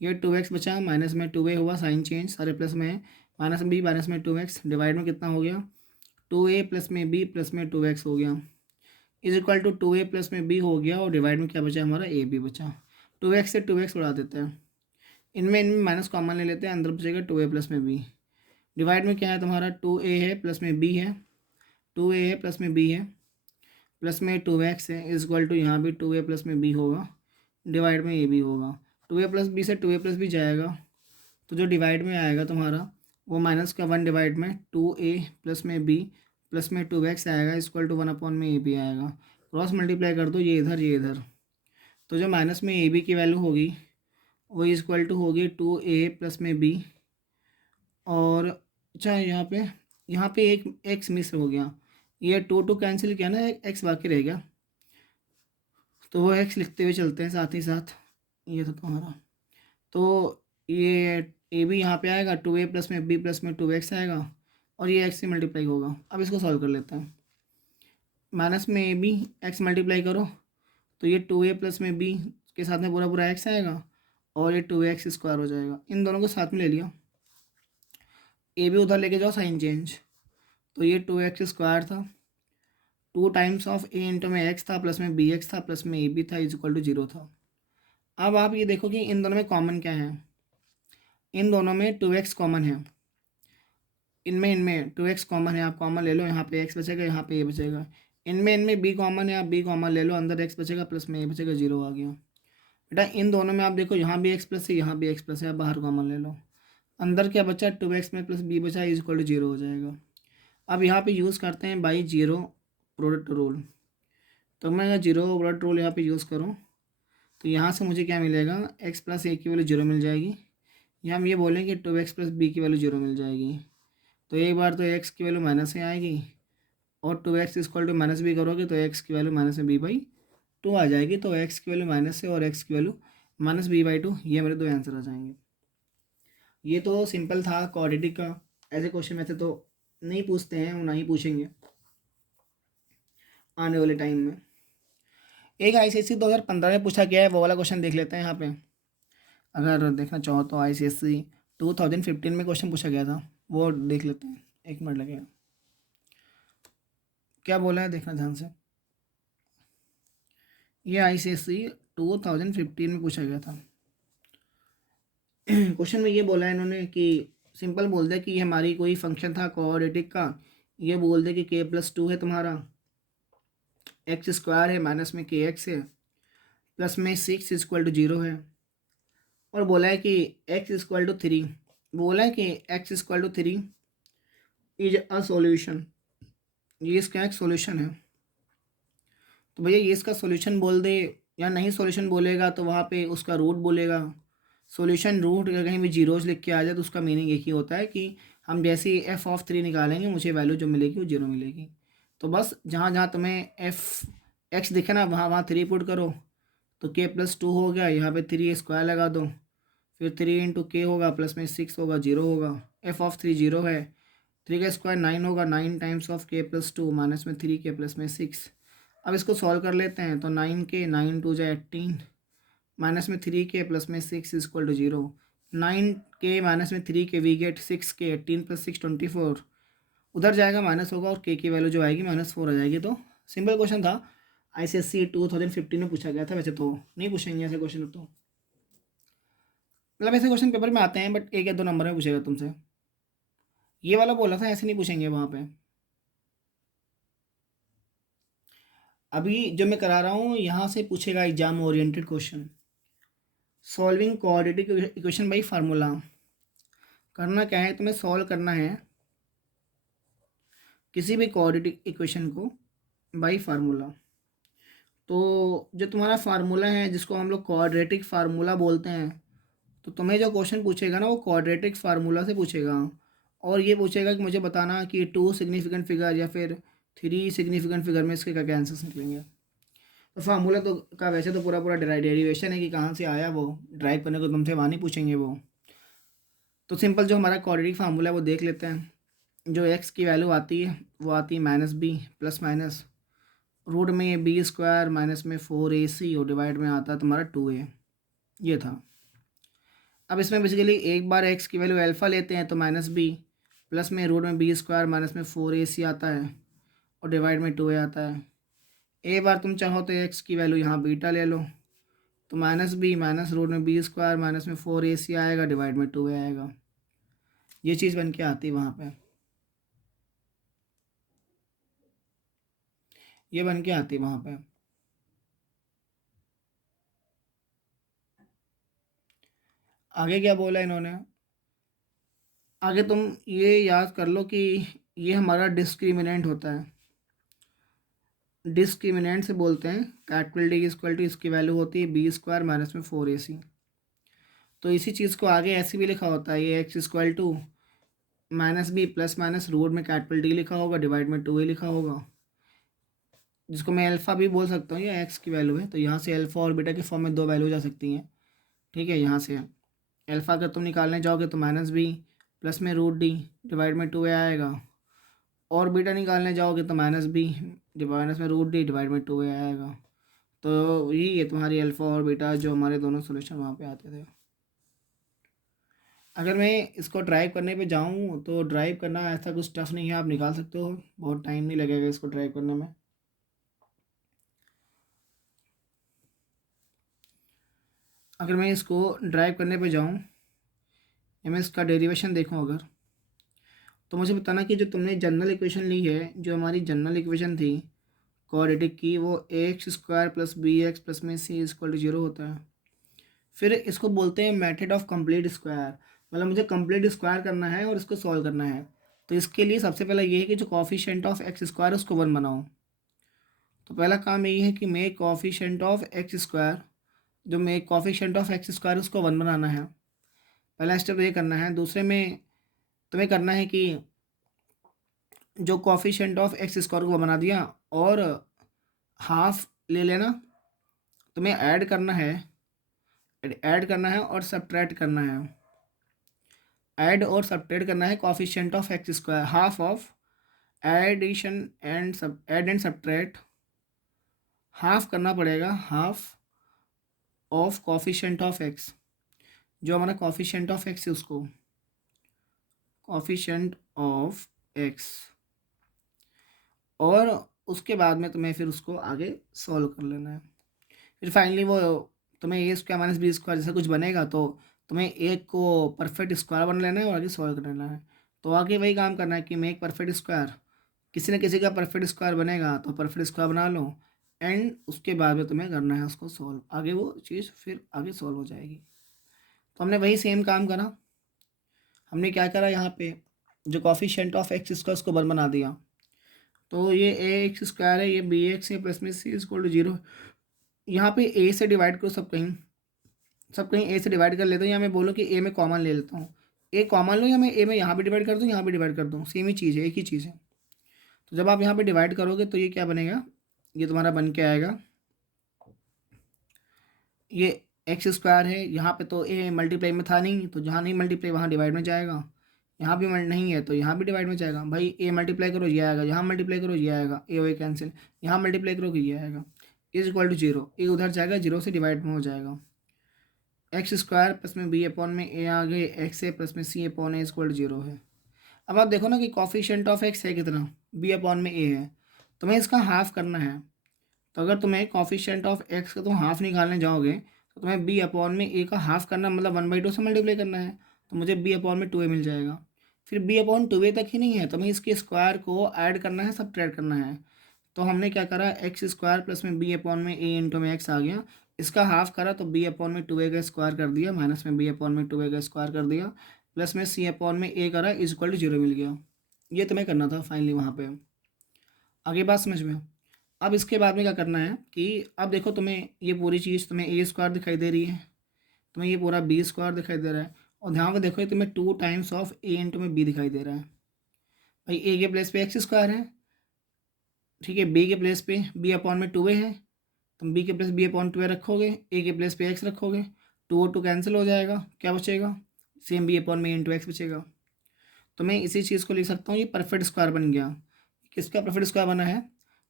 ये 2x बचा, माइनस में 2a हुआ, साइन चेंज, सारे प्लस में है, माइनस में b माइनस में 2x, डिवाइड में कितना हो गया, 2a प्लस में b प्लस में 2x हो गया, = 2a प्लस में b हो गया, और डिवाइड में क्या बचा हमारा, a b बचा। 2x से 2x उड़ा देते हैं, इनमें माइनस कॉमन ले लेते हैं, अंदर बचेगा 2a प्लस में b। डिवाइड में क्या है तुम्हारा, 2a है प्लस में b है, 2a है प्लस में b है, प्लस में 2x है, = यहाँ भी 2a प्लस में b होगा, डिवाइड में a b होगा। 2a प्लस b से 2a प्लस b जाएगा, तो जो डिवाइड में आएगा तुम्हारा वो माइनस का 1 डिवाइड में 2a प्लस में b प्लस में 2x आएगा, = 1 में a b आएगा। क्रॉस मल्टीप्लाई कर दो, ये इधर ये इधर, तो जो माइनस में a b की वैल्यू होगी वो = होगी 2a प्लस में b, और अच्छा यहाँ पे एक x मिस हो गया, ये 2 कैंसिल किया ना, एक x बाकी रह गया, तो वो x लिखते हुए चलते हैं साथ ही साथ। ये था तुम्हारा, तो ये ए बी यहाँ पे आएगा, 2a प्लस में b प्लस में 2x आएगा, और ये एक्स से मल्टीप्लाई होगा। अब इसको सॉल्व कर लेते हैं। माइनस में ए बी एक्स मल्टीप्लाई करो तो ये 2a प्लस में बी के साथ में पूरा पूरा एक्स आएगा और ये 2x स्क्वायर हो जाएगा। इन दोनों को साथ में ले लिया, ए भी उधर लेके जाओ साइन चेंज, तो ये 2x स्क्वायर था, 2 टाइम्स ऑफ ए इंटू में एक्स था प्लस में बी एक्स था प्लस में ए बी था इज इक्वल टू 0 था। अब आप ये देखो कि इन दोनों में कॉमन क्या है, इन दोनों में 2x कॉमन है, इनमें 2x कॉमन है, आप कॉमन ले लो, यहाँ पे x बचेगा यहाँ पे a बचेगा। इनमें b कॉमन है, आप b कॉमन ले लो, अंदर x बचेगा प्लस में a बचेगा, 0 आ गया। बेटा इन दोनों में आप देखो यहाँ भी x प्लस है यहाँ भी x प्लस है, आप बाहर कॉमन ले लो, अंदर क्या बचा 2x में प्लस b बचा इज इक्वल टू 0 हो जाएगा। अब यहाँ पे यूज़ करते हैं बाई जीरो प्रोडक्ट रूल। तो मैं अगर जीरो प्रोडक्ट रूल यहाँ पे यूज़ करूँ तो यहाँ से मुझे क्या मिलेगा, x प्लस ए की वैल्यू 0 मिल जाएगी, या हम ये बोलें कि 2x प्लस बी की वैल्यू 0 मिल जाएगी। तो एक बार तो x की वैल्यू माइनस से आएगी और 2x equal to minus B करोगे तो x की वैल्यू माइनस में बी बाई 2 आ जाएगी। तो x की वैल्यू माइनस से और x की वैल्यू माइनस बी बाई 2, ये मेरे दो आंसर आ जाएंगे। ये तो सिंपल था क्वाड्रेटिक का, ऐसे क्वेश्चन वैसे तो नहीं पूछते हैं और ना ही पूछेंगे आने वाले टाइम में। एक ICSE 2015 में पूछा गया है, वो वाला क्वेश्चन देख लेते हैं यहाँ पे। अगर देखना चाहो तो ICSE 2015 में क्वेश्चन पूछा गया था, वो देख लेते हैं, 1 मिनट लगेगा। क्या बोला है देखना ध्यान से, ये ICSE 2015 में पूछा गया था। क्वेश्चन में ये बोला है इन्होंने कि सिंपल बोल दिया कि ये हमारी कोई फंक्शन था क्वाड्रेटिक का, ये बोल दे कि k+2 है तुम्हारा, एक्स स्क्वायर है माइनस में kx है प्लस में 6 इक्वल टू 0 है, और बोला है कि x इक्वल टू 3, बोला है कि x equal to 3 is a solution, ये इसका एक सॉल्यूशन है। तो भैया ये इसका सॉल्यूशन बोल दे या नहीं सॉल्यूशन बोलेगा तो वहाँ पे उसका रूट बोलेगा। सॉल्यूशन रूट अगर कहीं भी जीरोज लिख के आ जाए तो उसका मीनिंग एक ही होता है कि हम जैसे ही f(3) निकालेंगे मुझे वैल्यू जो मिलेगी वो 0 मिलेगी। तो बस जहाँ जहाँ तुम्हें x दिखे ना वहाँ वहाँ 3 पुट करो, तो k+2 हो गया, यहाँ पे 3 स्क्वायर लगा दो, फिर 3 इंटू के होगा प्लस में 6 होगा 0 होगा, f(3) 0 है, 3 का स्क्वायर 9 होगा, 9 टाइम्स ऑफ k+2 माइनस में 3 के प्लस में 6। अब इसको सॉल्व कर लेते हैं तो 9 के 9 टू जा 18 माइनस में 3 के प्लस में 6 इक्वल टू 0, 9 के माइनस में 3 के वी गेट 6 के, 18 प्लस 6 24, उधर जाएगा माइनस होगा और के की वैल्यू जो आएगी -4 आ जाएगी। तो सिंपल क्वेश्चन था, ICSE 2015 में पूछा गया था, वैसे तो नहीं पूछेंगे ऐसे क्वेश्चन, तो मतलब ऐसे क्वेश्चन पेपर में आते हैं बट 1 या 2 नंबर में पूछेगा तुमसे, ये वाला बोला था ऐसे नहीं पूछेंगे वहाँ पे। अभी जो मैं करा रहा हूँ यहाँ से पूछेगा exam oriented question, solving quadratic equation by formula. करना क्या है, तुम्हें सॉल्व करना है किसी भी क्वाड्रेटिक इक्वेशन को बाई फार्मूला। तो जो तुम्हारा फार्मूला है जिसको हम लोग क्वाड्रेटिक फार्मूला बोलते हैं, तो तुम्हें जो क्वेश्चन पूछेगा ना वो क्वाड्रेटिक फार्मूला से पूछेगा, और ये पूछेगा कि मुझे बताना कि 2 सिग्निफिकेंट फिगर या फिर 3 सिग्निफिकेंट फिगर में इसके क्या आंसर्स निकलेंगे। तो फार्मूला तो का वैसे तो पूरा पूरा डेरिवेशन है कि कहाँ से आया, वो ड्राइव करने को तुमसे वहाँ नहीं पूछेंगे वो। तो सिंपल जो हमारा क्वाड्रेटिक फार्मूला है वो देख लेते हैं। जो x की वैल्यू आती है वो आती है -b प्लस माइनस रूट में b स्क्वायर माइनस में 4ac और डिवाइड में आता है तुम्हारा 2a, ये था। अब इसमें बेसिकली एक बार x की वैल्यू अल्फ़ा लेते हैं तो -b प्लस में रूट में b स्क्वायर माइनस में 4ac आता है और डिवाइड में 2a आता है। एक बार तुम चाहो तो x की वैल्यू यहाँ बीटा ले लो, तो -b माइनस रूट में b स्क्वायर माइनस में 4ac आएगा, डिवाइड में 2a आएगा। ये चीज़ बन के आती है वहाँ पे, ये बन के आती है वहाँ पे। आगे क्या बोला इन्होंने, आगे तुम ये याद कर लो कि ये हमारा डिस्क्रिमिनेंट होता है, डिस्क्रिमिनेंट से बोलते हैं कैपिटल डी इक्वल टू इसकी वैल्यू होती है b स्क्वायर माइनस में 4ac। तो इसी चीज़ को आगे ऐसे भी लिखा होता है, ये x equal to -b plus minus root में कैपिटल डी लिखा होगा, डिवाइड में 2a लिखा होगा, जिसको मैं अल्फ़ा भी बोल सकता हूँ, ये x की वैल्यू है। तो यहाँ से अल्फ़ा और बीटा के फॉर्म में 2 वैल्यू जा सकती हैं, ठीक है। यहाँ से अल्फ़ा अगर तुम निकालने जाओगे तो -b प्लस में रूट d डिवाइड में 2a आएगा, और बीटा निकालने जाओगे तो -b माइनस में √d डिवाइड में 2a आएगा। तो यही है तुम्हारी अल्फ़ा और बीटा जो हमारे दोनों सोल्यूशन वहाँ पे आते थे। अगर मैं इसको ड्राइव करने पे जाऊँ तो ड्राइव करना ऐसा कुछ टफ नहीं है, आप निकाल सकते हो, बहुत टाइम नहीं लगेगा इसको ड्राइव करने में। अगर मैं इसको ड्राइव करने पे जाऊँ या मैं इसका डेरिवेशन देखूँ अगर, तो मुझे बताना कि जो तुमने जनरल इक्वेशन ली है, जो हमारी जनरल इक्वेशन थी क्वाड्रेटिक की, वो ax² प्लस bx प्लस में c इक्वल टू 0 होता है। फिर इसको बोलते हैं मेथड ऑफ कंप्लीट स्क्वायर, मतलब मुझे कंप्लीट स्क्वायर करना है और इसको सॉल्व करना है। तो इसके लिए सबसे पहले ये है कि जो कॉफिशिएंट ऑफ x² उसको 1 बनाओ। तो पहला काम ये है कि मेक कॉफिशिएंट ऑफ x², जो मेक कॉफिशिएंट ऑफ x² उसको 1 बनाना है। पहला स्टेप ये करना है। दूसरे में तुम्हें करना है कि जो कॉफिशिएंट ऑफ x² को बना दिया और हाफ ले लेना, तुम्हें ऐड करना है और सब्ट्रैक्ट करना है। ऐड और सब्ट्रैक्ट करना है coefficient of x², half of addition and add and subtract, half करना पड़ेगा half of coefficient of x, जो हमारा कॉफिशिएंट ऑफ x है उसको, कॉफिशिएंट ऑफ x, और उसके बाद में तुम्हें फिर उसको आगे सॉल्व कर लेना है। फिर फाइनली वो तुम्हें a² माइनस b² जैसा कुछ बनेगा तो तुम्हें एक को परफेक्ट स्क्वायर बना लेना है और आगे सॉल्व कर लेना है। तो आगे वही काम करना है कि मेक परफेक्ट स्क्वायर, किसी न किसी का परफेक्ट स्क्वायर बनेगा तो परफेक्ट स्क्वायर बना लो, एंड उसके बाद में तुम्हें करना है उसको सॉल्व, आगे वो चीज़ फिर आगे सॉल्व हो जाएगी। तो हमने वही सेम काम करा। हमने क्या करा, यहाँ पे जो कॉफिशिएंट ऑफ x² उसको 1 बना दिया। तो ये ax² है, ये bx है, प्लस में c इक्वल टू 0। यहाँ पे a से डिवाइड करो, सब कहीं a से डिवाइड कर लेता हूँ, या मैं बोलूँ कि a में कॉमन ले लेता हूँ। a कॉमन लो, या मैं a में यहाँ भी डिवाइड कर दूँ, यहाँ भी डिवाइड कर दूँ, सेम ही चीज़ है, एक ही चीज़ है। तो जब आप यहाँ पे डिवाइड करोगे तो ये क्या बनेगा, ये तुम्हारा बन के आएगा, ये x² है, यहाँ पे तो a मल्टीप्लाई में था नहीं, तो जहाँ नहीं मल्टीप्लाई वहाँ डिवाइड में जाएगा, यहाँ भी नहीं है तो यहाँ भी डिवाइड में जाएगा। भाई a मल्टीप्लाई करो ये आएगा, यहाँ मल्टीप्लाई करो ये आएगा, a और a कैंसिल, यहाँ मल्टीप्लाई करो ये आएगा, इज इक्वल टू 0, ए उधर जाएगा, 0 से डिवाइड में हो जाएगा। x² प्लस में b अपॉन में a आ गए, x है प्लस में c upon a equal to 0 है। अब आप देखो ना कि कॉफिशिएंट ऑफ x है कितना, b अपॉन में a है, तुम्हें इसका हाफ करना है। तो अगर तुम्हें कॉफिशिएंट ऑफ x का तुम हाफ निकालने जाओगे तो तुम्हें b अपॉन में a का हाफ करना, मतलब 1/2 से मल्टीप्लाई करना है, तो मुझे b अपॉन में 2a मिल जाएगा। फिर b अपॉन 2a तक ही नहीं है, तुम्हें इसके स्क्वायर को ऐड करना है, सब्ट्रैक्ट करना है। तो हमने क्या करा, x² प्लस में b अपॉन में a इंटू में x आ गया, इसका हाफ करा तो b अपॉन में 2a का स्क्वायर कर दिया, माइनस में b अपॉन में 2a का स्क्वायर कर दिया, प्लस में c अपॉन में a करा, इज इक्वल टू 0 मिल गया। ये तुम्हें करना था फाइनली वहाँ पे। आगे बात समझ में। अब इसके बाद में क्या करना है कि अब देखो, तुम्हें ये पूरी चीज़ तुम्हें a² दिखाई दे रही है, तुम्हें ये पूरा b² दिखाई दे रहा है, और ध्यान में देखो ये तुम्हें 2 टाइम्स ऑफ a इंटू में b दिखाई दे रहा है। भाई a के प्लेस पे x² है, ठीक है, b के प्लेस पे b अपॉन में 2a है, तुम b के प्लेस b अपॉन 2a रखोगे, a के प्लेस पे x रखोगे, 2 और 2 कैंसिल हो जाएगा, क्या बचेगा, सेम b अपॉन में इंटू एक्स बचेगा। तो मैं इसी चीज़ को लिख सकता हूँ, ये परफेक्ट स्क्वायर बन गया। किसका परफेक्ट स्क्वायर बना है,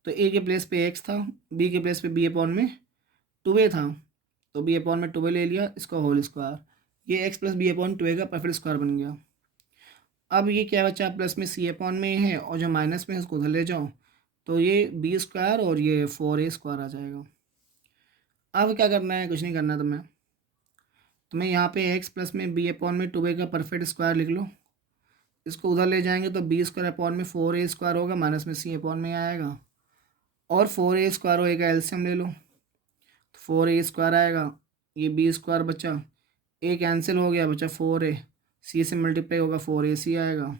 तो a के प्लेस पे x था, b के प्लेस पे b अपॉन में 2a था, तो b अपॉन में 2a ले लिया, इसका होल स्क्वायर, ये x plus b upon 2a का परफेक्ट स्क्वायर बन गया। अब ये क्या बचा, प्लस में c अपॉन में है, और जो माइनस में है उसको उधर ले जाओ, तो ये b² और ये 4a² आ जाएगा। अब क्या करना है, कुछ नहीं करना तुम्हें यहाँ पे x प्लस में b अपॉन में 2a का परफेक्ट स्क्वायर लिख लो, इसको उधर ले जाएंगे तो b² अपॉन में 4a² होगा, माइनस में c अपॉन में आएगा, और 4a² होएगा, एलसीएम ले लो, तो 4a² आएगा, ये b² बचा, a कैंसिल हो गया, बचा 4a, c से मल्टीप्लाई होगा 4ac आएगा,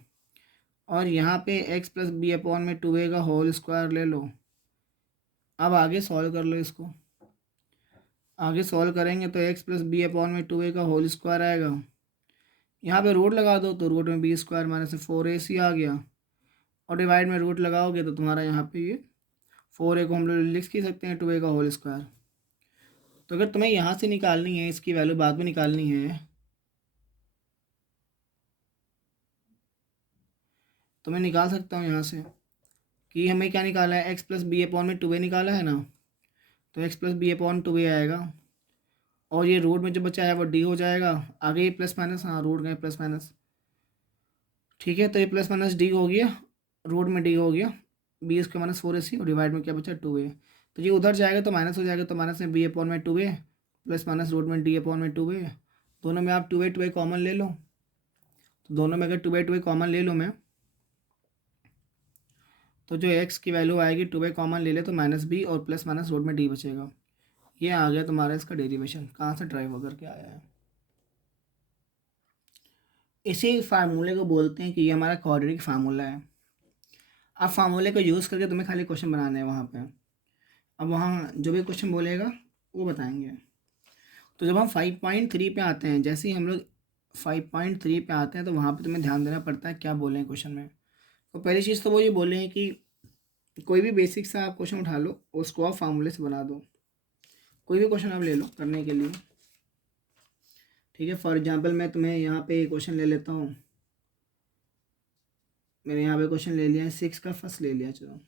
और यहाँ पे x प्लस b अपॉन में 2a का होल स्क्वायर ले लो। अब आगे सॉल्व कर लो इसको, आगे सॉल्व करेंगे तो x प्लस b अपॉन में 2a का होल स्क्वायर आएगा, यहाँ पे रूट लगा दो तो रूट में b² माइनस 4ac आ गया, और डिवाइड में रूट लगाओगे तो तुम्हारा यहाँ पे ये 4a को हम लोग लिख ही सकते हैं 2a का होल स्क्वायर। तो अगर तुम्हें यहाँ से निकालनी है, इसकी वैल्यू बाद में निकालनी है, तो मैं निकाल सकता हूँ यहाँ से। कि हमें क्या निकाला है, एक्स प्लस बी अपॉन में 2a निकाला है ना, तो x plus B upon 2a आएगा, और ये रूट में जो बचा है वो डी हो जाएगा, आगे ये प्लस माइनस, हाँ रूट गए प्लस माइनस, ठीक है। तो ये प्लस माइनस डी हो गया, रूट में डी हो गया, बी इसका माइनस 4ac, और डिवाइड में क्या बचा 2a, तो ये उधर जाएगा तो माइनस हो जाएगा, तो माइनस में बी अपॉन में 2a प्लस माइनस रूट में डी अपॉन में 2a, दोनों में आप 2a कॉमन ले लो, तो दोनों में अगर 2a कॉमन ले लो मैं, तो जो एक्स की वैल्यू आएगी 2a कॉमन ले ले तो माइनस बी और प्लस माइनस रूट में डी बचेगा। ये आ गया तुम्हारा इसका डेरिवेशन, कहाँ से ड्राइव होकर के आया है। इसी फार्मूले को बोलते हैं कि ये हमारा क्वाड्रेटिक फार्मूला है। अब फार्मूले को यूज़ करके तुम्हें खाली क्वेश्चन बनाने हैं वहाँ पे। अब वहाँ जो भी क्वेश्चन बोलेगा वो बताएंगे। तो जब हम 5.3 पे आते हैं, जैसे ही हम लोग 5.3 पे आते हैं तो वहाँ पे तुम्हें ध्यान देना पड़ता है क्या बोले हैं क्वेश्चन में। तो पहली चीज़ तो वो ये बोले हैं कि कोई भी बेसिक सा आप क्वेश्चन उठा लो, उसको आप फार्मूले से बना दो। कोई भी क्वेश्चन आप ले लो करने के लिए, ठीक है। फॉर एग्जांपल मैं तुम्हें यहाँ पे क्वेश्चन ले लेता हूँ, मैंने यहाँ पे क्वेश्चन ले लिया है 6 का फर्स्ट ले लिया। चलो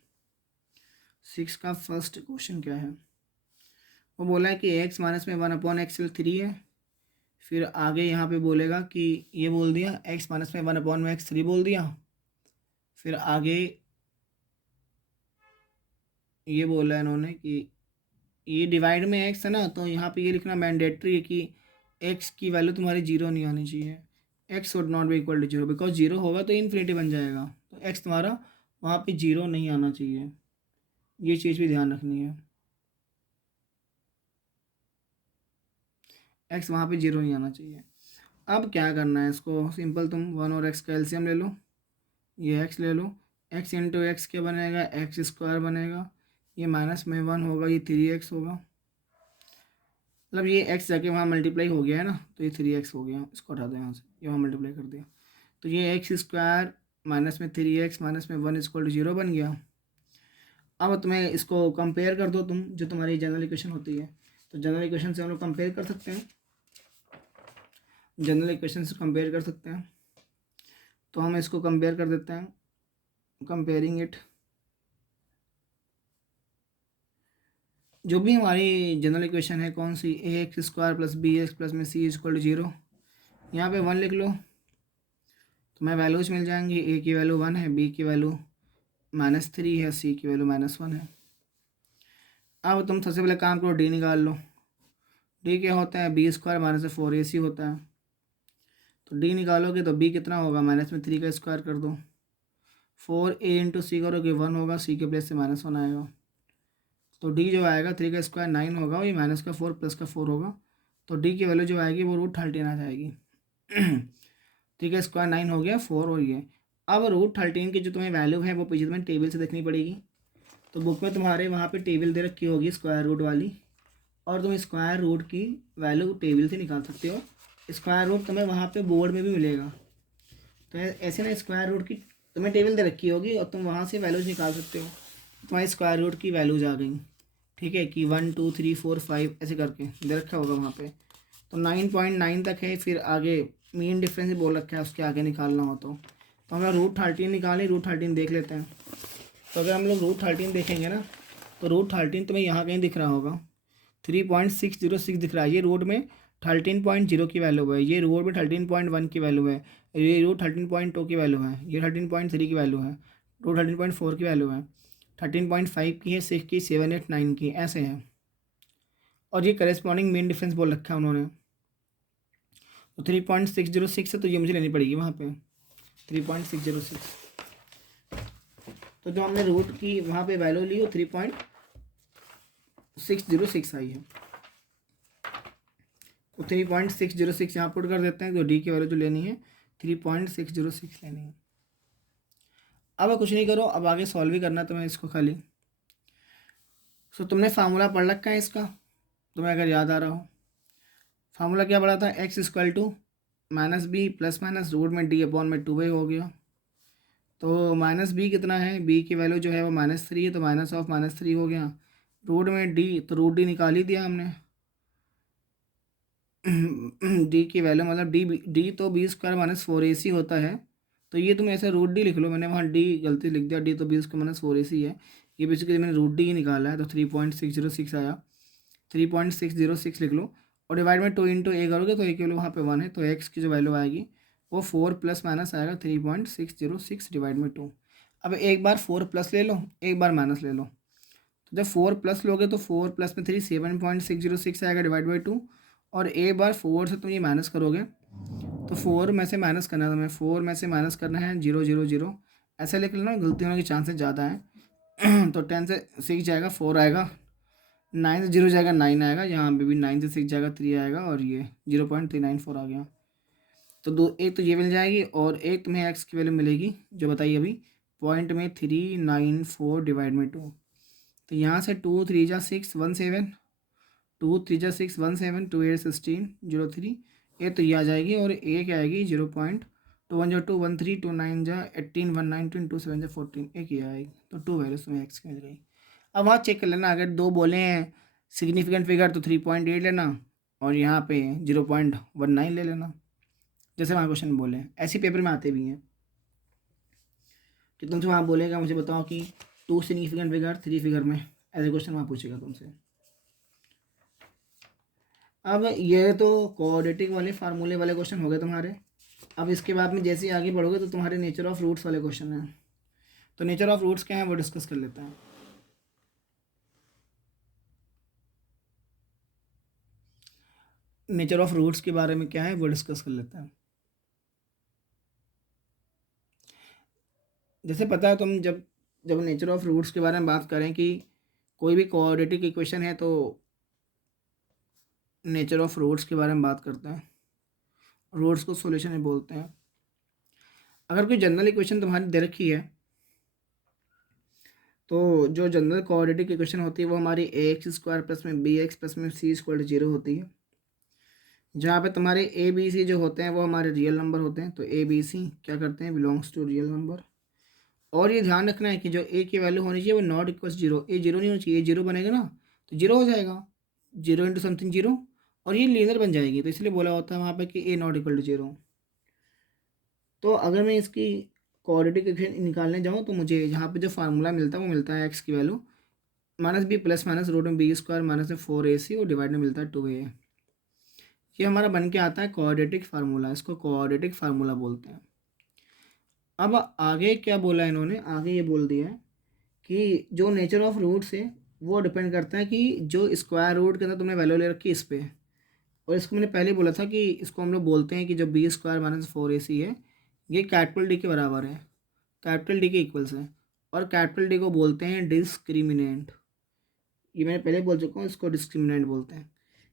6 का फर्स्ट क्वेश्चन क्या है, वो बोला है कि एक्स माइनस में 1/x3 है। फिर आगे यहाँ पे बोलेगा कि ये बोल दिया एक्स माइनस में 1/x3 बोल दिया। फिर आगे ये बोला है इन्होंने कि ये डिवाइड में एक्स है ना, तो यहाँ पे ये लिखना मैंडेटरी है कि एक्स की वैल्यू तुम्हारी जीरो नहीं आनी चाहिए। X would not be equal to zero, because zero होगा तो इन्फिनिटी बन जाएगा, तो एक्स तुम्हारा वहाँ पे जीरो नहीं आना चाहिए, ये चीज़ भी ध्यान रखनी है। एक्स वहाँ पे जीरो नहीं आना चाहिए। अब क्या करना है, इसको सिंपल तुम 1 और एक्स का एलसीएम ले लो, ये एक्स ले लो, एक्स इंटू एक्स क्या बनेगा, एक्स स्क्वायर बनेगा, ये माइनस में 1 होगा, ये 3x होगा, मतलब ये एक्स जाके वहाँ मल्टीप्लाई हो गया है ना, तो ये 3x हो गया, इसको हटा दो यहाँ से, ये वहाँ मल्टीप्लाई कर दिया, तो ये एक्स स्क्वायर माइनस में 3x माइनस में 1 इक्वल टू 0 बन गया। अब तुम्हें इसको कंपेयर कर दो तुम, जो तुम्हारी जनरल इक्वेशन होती है, तो जनरल इक्वेशन से हम लोग कंपेयर कर सकते हैं, जनरल इक्वेशन से कंपेयर कर सकते हैं। तो हम इसको कंपेयर कर देते हैं, कंपेयरिंग इट, जो भी हमारी जनरल इक्वेशन है कौन सी, A X square plus B X plus में सी इक्वल टू 0, यहाँ पे 1 लिख लो, तुम्हें वैल्यूज मिल जाएंगी, ए की वैल्यू 1 है, बी की वैल्यू -3 है, सी की वैल्यू -1 है। अब तुम सबसे पहले काम करो, डी निकाल लो। डी क्या होता है, बी स्क्वायर माइनस 4ac होता है, तो डी निकालोगे तो बी कितना होगा, -3 का स्क्वायर कर दो, 4a इंटू सी करोगे 1 होगा, सी के प्लेस से -1 आएगा, तो डी जो आएगा 3 का स्क्वायर 9 होगा, और ये माइनस का 4 प्लस का 4 होगा, तो डी की वैल्यू जो आएगी वो √13 आ जाएगी। 3 का स्क्वायर 9 हो गया, 4 और ये, अब √13 की जो तुम्हें वैल्यू है वो पीछे तुम्हें टेबल से देखनी पड़ेगी। तो बुक में तुम्हारे वहाँ पे टेबल दे रखी होगी स्क्वायर रूट वाली, और तुम स्क्वायर रूट की वैल्यू टेबल से निकाल सकते हो। स्क्वायर रूट तुम्हें वहाँ पे बोर्ड में भी मिलेगा, तो ऐसे ना स्क्वायर रूट की तुम्हें टेबल दे रखी होगी और तुम वहाँ से वैल्यूज निकाल सकते हो। तुम्हारी स्क्वायर रूट की वैल्यूज आ गई, ठीक है, कि 1 2 3 4 5 ऐसे करके दे रखा होगा वहाँ पे, तो 9.9 तक है। फिर आगे मीन डिफरेंस ही बोल रखा है, उसके आगे निकालना हो तो हम लोग √13 निकालें, √13 देख लेते हैं। तो अगर हम लोग √13 देखेंगे ना, तो √13 तुम्हें यहाँ कहीं दिख रहा होगा, 3.606 दिख रहा है, ये रूट में 13.0 की वैल्यू है, ये रूट में 13.1 की वैल्यू है, ये √13.2 की वैल्यू है, ये 13.3 की वैल्यू है, √13.4 की वैल्यू है, 13.5 की है, 6 की, 7 8 9 की, ऐसे है। और ये करेस्पॉन्डिंग मीन डिफरेंस बोल रखा है उन्होंने, तो 3.606 है, तो ये मुझे लेनी पड़ेगी वहाँ पे 3.606। तो जो हमने रूट की वहाँ पे वैल्यू ली वो 3.606 आई है, तो 3.606 यहाँ पुट कर देते हैं, तो डी की वैल्यू जो लेनी है 3.606 लेनी है। अब कुछ नहीं करो, अब आगे सॉल्व ही करना है तुम्हें इसको खाली। सो तुमने फार्मूला पढ़ रखा है इसका, तुम्हें अगर याद आ रहा हो, फार्मूला क्या पढ़ा था, x equal to -b plus minus root में डी अपॉन में 2a हो गया। तो -b कितना है, b की वैल्यू जो है वो -3 है, तो माइनस ऑफ -3 हो गया, रूट में d, तो रूट d निकाल ही दिया हमने। d की वैल्यू मतलब d तो b स्क्वायर -4ac होता है, तो ये तुम ऐसे रूट डी लिख लो, मैंने वहाँ डी गलती लिख दिया, डी तो 20 - 4 AC है, ये बेसिकली मैंने रूट डी ही निकाला है, तो 3.606 आया, 3.606 लिख लो, और डिवाइड में 2 × A करोगे तो ए की वैल्यू वहाँ पे 1 है, तो एक्स की जो वैल्यू आएगी वो 4 प्लस माइनस आएगा 3.606 डिवाइड में 2। अब एक बार 4 प्लस ले लो, एक बार माइनस ले लो, तो जब 4 प्लस लोगे तो 4 प्लस में 3 7.606 आएगा डिवाइड बाई 2, और एक बार 4 से तुम ये माइनस करोगे तो 4 में से माइनस करना है तुम्हें, 4 में से माइनस करना है 0 0 0, ऐसा लिख लेना, गलती होने के चांसेस ज़्यादा हैं। तो 10 से 6 जाएगा 4 आएगा, 9 से 0 जाएगा 9 आएगा, यहाँ पे भी 9 से 6 जाएगा 3 आएगा, और ये 0.394 आ गया। तो दो, एक तो ये मिल जाएगी, और एक तुम्हें एक्स की वैल्यू मिलेगी जो बताइए अभी, पॉइंट में 394 डिवाइड में 2। तो यहाँ से 2 3 जा 6 17, 2 3 जा 6 17, 2 8 16 03, ये तो ये आ जाएगी, और एक आएगी 0.21 2 9 जा 18 1 9 2 7 जा 14, एक ये आएगी, तो 2 वैल्यूज तुम्हें एक्स की मिल गई। अब वहाँ चेक कर लेना, अगर दो बोले हैं सिग्निफिकेंट फिगर तो 3.8 लेना, और यहाँ पे 0.19 ले लेना, जैसे वहाँ क्वेश्चन बोले हैं, ऐसे पेपर में आते भी हैं कि तुमसे वहाँ बोलेगा मुझे बताओ कि 2 सिग्निफिकेंट फिगर 3 फिगर में, ऐसे क्वेश्चन वहाँ पूछेगा तुमसे। अब ये तो क्वाड्रेटिक वाले फार्मूले वाले क्वेश्चन हो गए तुम्हारे। अब इसके बाद में जैसे ही आगे बढ़ोगे तो तुम्हारे नेचर ऑफ रूट्स वाले क्वेश्चन हैं, तो नेचर ऑफ रूट्स क्या है वो डिस्कस कर लेते हैं। नेचर ऑफ रूट्स के बारे में क्या है वो डिस्कस कर लेते हैं। जैसे पता है तुम जब जब नेचर ऑफ रूट्स के बारे में बात करें कि कोई भी क्वाड्रेटिक इक्वेशन है तो नेचर ऑफ रूट्स के बारे में बात करते हैं, रूट्स को सॉल्यूशन ही बोलते हैं। अगर कोई जनरल इक्वेशन तुम्हारी दे रखी है तो जो जनरल क्वाड्रेटिक इक्वेशन होती है वो हमारी ax² प्लस में bx प्लस में c=0 होती है, जहाँ पे तुम्हारे ए बी सी जो होते हैं वो हमारे रियल नंबर होते हैं, तो ए बी सी क्या करते हैं, बिलोंग्स टू रियल नंबर। और ये ध्यान रखना है कि जो ए की वैल्यू होनी चाहिए वो नॉट इक्वल 0, ए जीरो नहीं होनी चाहिए, ए जीरो बनेगा ना तो जीरो हो जाएगा, 0 × समथिंग 0, और ये लीनियर बन जाएगी, तो इसलिए बोला होता है वहाँ पे कि ए नॉट इक्वल टू 0। तो अगर मैं इसकी क्वाड्रेटिक इक्वेशन निकालने जाऊँ तो मुझे यहाँ पे जो फार्मूला मिलता है वो मिलता है एक्स की value -b plus minus root में b² माइनस में 4ac और डिवाइड में मिलता है 2a। ये हमारा बन के आता है क्वाड्रेटिक फार्मूला, इसको क्वाड्रेटिक फार्मूला बोलते हैं। अब आगे क्या बोला इन्होंने, आगे ये बोल दिया है कि जो नेचर ऑफ रूट्स है वो डिपेंड करता है कि जो स्क्वायर रूट के अंदर तुमने वैल्यू ले रखी है इस पर, और इसको मैंने पहले बोला था कि इसको हम लोग बोलते हैं कि जो b² माइनस 4ac है ये कैपिटल डी के बराबर है, कैपिटल डी के इक्वल्स है, और कैपिटल डी को बोलते हैं डिस्क्रिमिनेंट। ये मैंने पहले बोल चुका हूँ, इसको डिस्क्रिमिनेंट बोलते हैं।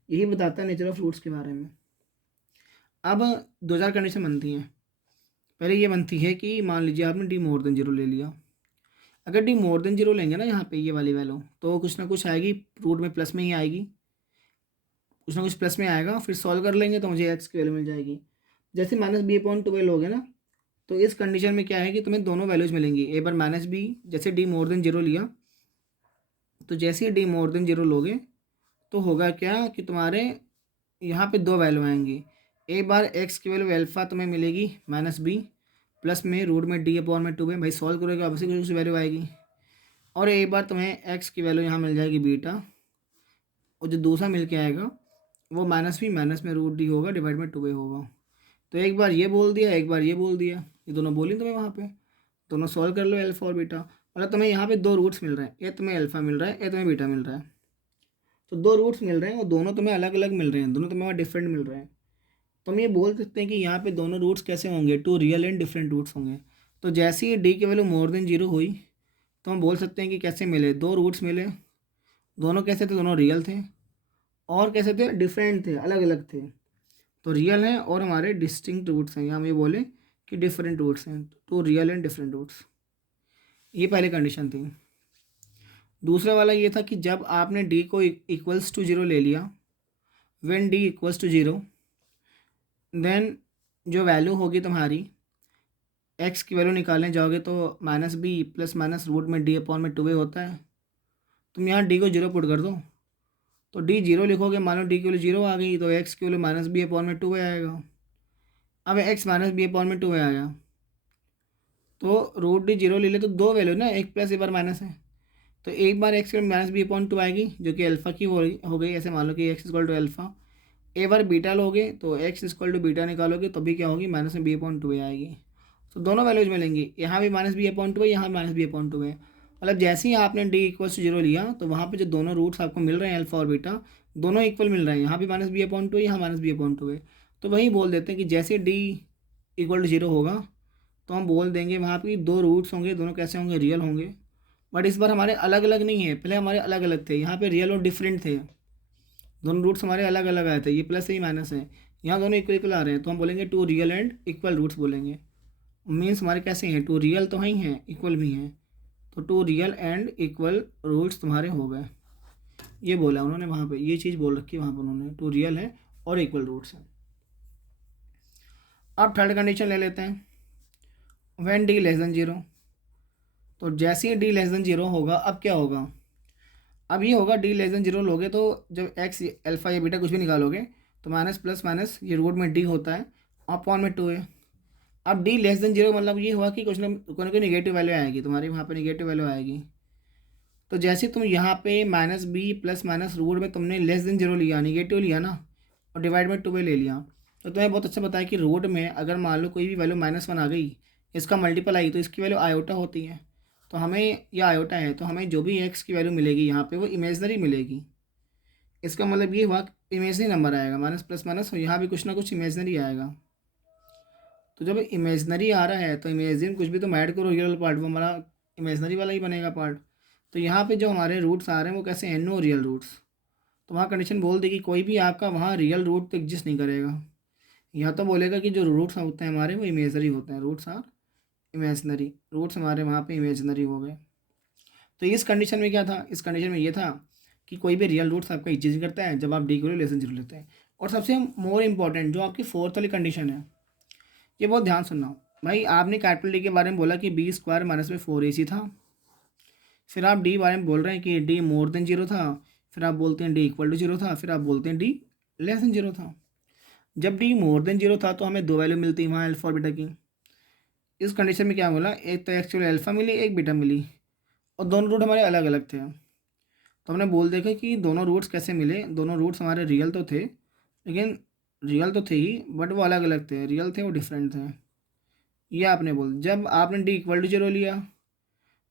यही बताता है नेचर ऑफ रूट्स के बारे में। अब 2000 कंडीशन बनती हैं। पहले ये बनती है कि मान लीजिए आपने डी मोर देन 0 ले लिया, अगर डी मोर देन 0 लेंगे ना यहाँ पे ये वाली वैल्यू तो कुछ ना कुछ आएगी, रूट में प्लस में ही आएगी, कुछ ना कुछ प्लस में आएगा, फिर सॉल्व कर लेंगे तो मुझे एक्स की वैल्यू मिल जाएगी। जैसे -b/12 लोगे ना तो इस कंडीशन में क्या है कि तुम्हें दोनों वैल्यूज मिलेंगी, एक बार -b, जैसे डी मोर देन 0 लिया तो जैसे ही डी मोर देन 0 लोगे तो होगा क्या कि तुम्हारे यहाँ पे दो वैल्यू आएंगी, एक बार एक्स की वैल्यू अल्फ़ा तुम्हें मिलेगी -b प्लस में रूट में d/2 भाई सॉल्व करोगे ऑब्वियसली कुछ वैल्यू आएगी, और एक बार तुम्हें एक्स की वैल्यू यहाँ मिल जाएगी बीटा, और जो दूसरा मिल के आएगा वो -b माइनस में रूट डी होगा डिवाइड में 2a होगा। तो एक बार ये बोल दिया, एक बार ये बोल दिया, ये दोनों बोली तुम्हें वहाँ पे, दोनों सॉल्व कर लो अल्फ़ा और बीटा, मतलब तुम्हें यहाँ पे दो रूट्स मिल रहे हैं, एक तुम्हें अल्फ़ा मिल रहा है, एक तुम्हें बीटा मिल रहा है, तो दो रूट्स मिल रहे हैं और दोनों तुम्हें अलग अलग मिल रहे हैं, दोनों तुम्हें डिफरेंट मिल रहे हैं। तो हम ये बोल सकते हैं कि यहाँ पे दोनों रूट्स कैसे होंगे, two real and different roots होंगे। तो जैसे ही डी की वैल्यू मोर देन 0 हुई तो हम बोल सकते हैं कि कैसे मिले, दो रूट्स मिले, दोनों कैसे थे, दोनों रियल थे, और कैसे थे, डिफरेंट थे, अलग अलग थे। तो रियल हैं और हमारे डिस्टिंक्ट रूट्स हैं, हम ये बोले कि डिफरेंट रूट्स हैं, two real and different roots. ये पहली कंडीशन थी। दूसरा वाला ये था कि जब आपने डी को इक्वल्स टू 0 ले लिया, व्हेन डी इक्वल्स टू 0 देन जो वैल्यू होगी तुम्हारी, एक्स की वैल्यू निकालने जाओगे तो -b प्लस माइनस रूट में d/2a होता है, तुम यहाँ डी को 0 पुट कर दो तो डी 0 लिखोगे, मान लो डी की वैल्यू 0 आ गई तो एक्स की वैल्यू -b/2a आएगा। अब एक्स -b/2a आया, तो रूट डी जीरो ले ले तो दो वैल्यू ना, एक प्लस एक बार माइनस है, तो एक बार X minus B upon two आएगी जो कि अल्फ़ा की हो गई। ऐसे मान लो कि एक्स इक्वल टू अल्फ़ा, ए बार बीटा लोगे तो एक्स इक्वल टू बीटा निकालोगे तो भी क्या होगी, माइनस में बी अपॉन टू ए आएगी। तो दोनों वैल्यूज मिलेंगी, यहाँ भी माइनस बी अपॉन टू है, यहाँ माइनस बी अपॉन टू है। मतलब जैसे ही आपने डी इक्वल टू जीरो लिया तो वहाँ पे जो दोनों रूट्स आपको मिल रहे हैं अल्फ़ा और बीटा, दोनों इक्वल मिल रहे हैं, यहाँ भी माइनस बी अपॉन टू है, यहाँ माइनस बी अपॉन टू है। तो वही बोल देते हैं कि जैसे डी इक्वल टू जीरो होगा तो हम बोल देंगे वहाँ पे दो रूट्स होंगे, दोनों कैसे होंगे, रियल होंगे। बट इस बार हमारे अलग अलग नहीं है, पहले हमारे अलग अलग थे, यहाँ पे रियल और डिफरेंट थे, दोनों रूट्स हमारे अलग अलग आए थे, ये प्लस है ये माइनस है, यहाँ दोनों इक्वल इक्वल आ रहे हैं, तो हम बोलेंगे two real and equal roots बोलेंगे। मीन्स हमारे कैसे हैं, टू रियल तो ही हैं, इक्वल भी हैं, तो two real and equal roots तुम्हारे हो गए। ये बोला उन्होंने वहाँ पे, ये चीज़ बोल रखी है वहाँ पर उन्होंने, टू रियल है और इक्वल रूट्स हैं। अब थर्ड कंडीशन ले लेते हैं, when D less than zero. तो जैसे ही डी लेस देन जीरो होगा अब क्या होगा, अब ये होगा डी लेस देन जीरो लोगे तो जब एक्स अल्फा या बीटा कुछ भी निकालोगे तो माइनस प्लस माइनस ये रूट में डी होता है, अपॉन में टू है। अब डी लेस देन जीरो मतलब ये हुआ कि कुछ ना कोई निगेटिव वैल्यू आएगी तुम्हारी, वहाँ पे निगेटिव वैल्यू आएगी। तो जैसे तुम यहाँ पे minus B plus minus root में तुमने लेस देन जीरो लिया, निगेटिव लिया ना, और डिवाइड में टू ले लिया, तो तुम्हें बहुत अच्छा पता है कि रूट में अगर मान लो कोई भी वैल्यू माइनस वन आ गई, इसका मल्टीपल आई तो इसकी वैल्यू आयोटा होती है। तो हमें यह आयोटा है तो हमें जो भी एक्स की वैल्यू मिलेगी यहाँ पे वो इमेजनरी मिलेगी। इसका मतलब ये हुआ इमेजनरी नंबर आएगा, माइनस प्लस माइनस, और यहाँ भी कुछ ना कुछ इमेजनरी आएगा। तो जब इमेजनरी आ रहा है तो इमेजिन कुछ भी तो ऐड करो, रियल पार्ट वो हमारा इमेजनरी वाला ही बनेगा पार्ट। तो यहाँ पे जो हमारे रूट्स आ रहे हैं वो कैसे हैं, नो रियल रूट्स। तो वहाँ कंडीशन बोल दी कि कोई भी आपका वहाँ रियल रूट तो एग्जिस्ट नहीं करेगा। यहाँ तो बोलेगा कि जो रूट्स होते हैं हमारे वो इमेजनरी होते हैं, रूट्स आर इमेजनरी, रूट्स हमारे वहाँ पे इमेजनरी हो गए। तो इस कंडीशन में क्या था, इस कंडीशन में ये था कि कोई भी रियल रूट्स आपका एग्जिस्ट करता है जब आप डी को लेसन जीरो लेते हैं। और सबसे मोर इम्पॉर्टेंट जो आपकी फोर्थ वाली कंडीशन है, ये बहुत ध्यान सुनना भाई। आपने कैपिटल डी के बारे में बोला कि बी स्क्वायर माइनस में फोर ए सी था, फिर आप डी बारे में बोल रहे हैं कि डी मोर देन जीरो था, फिर आप बोलते हैं डी इक्वल टू जीरो था, फिर आप बोलते हैं डी लेस देन जीरो था। जब डी मोर देन जीरो था तो हमें दो वैल्यू मिलती है वहाँ अल्फा और बीटा की। इस कंडीशन में क्या बोला, एक तो एक्चुअली अल्फा मिली, एक बीटा मिली, और दोनों रूट हमारे अलग अलग थे। तो हमने बोल देखा कि दोनों रूट्स कैसे मिले, दोनों रूट्स हमारे रियल तो थे, लेकिन रियल तो थे ही बट वो अलग अलग थे, रियल थे वो डिफरेंट थे। ये आपने बोल, जब आपने डी इक्वल टू जीरो लिया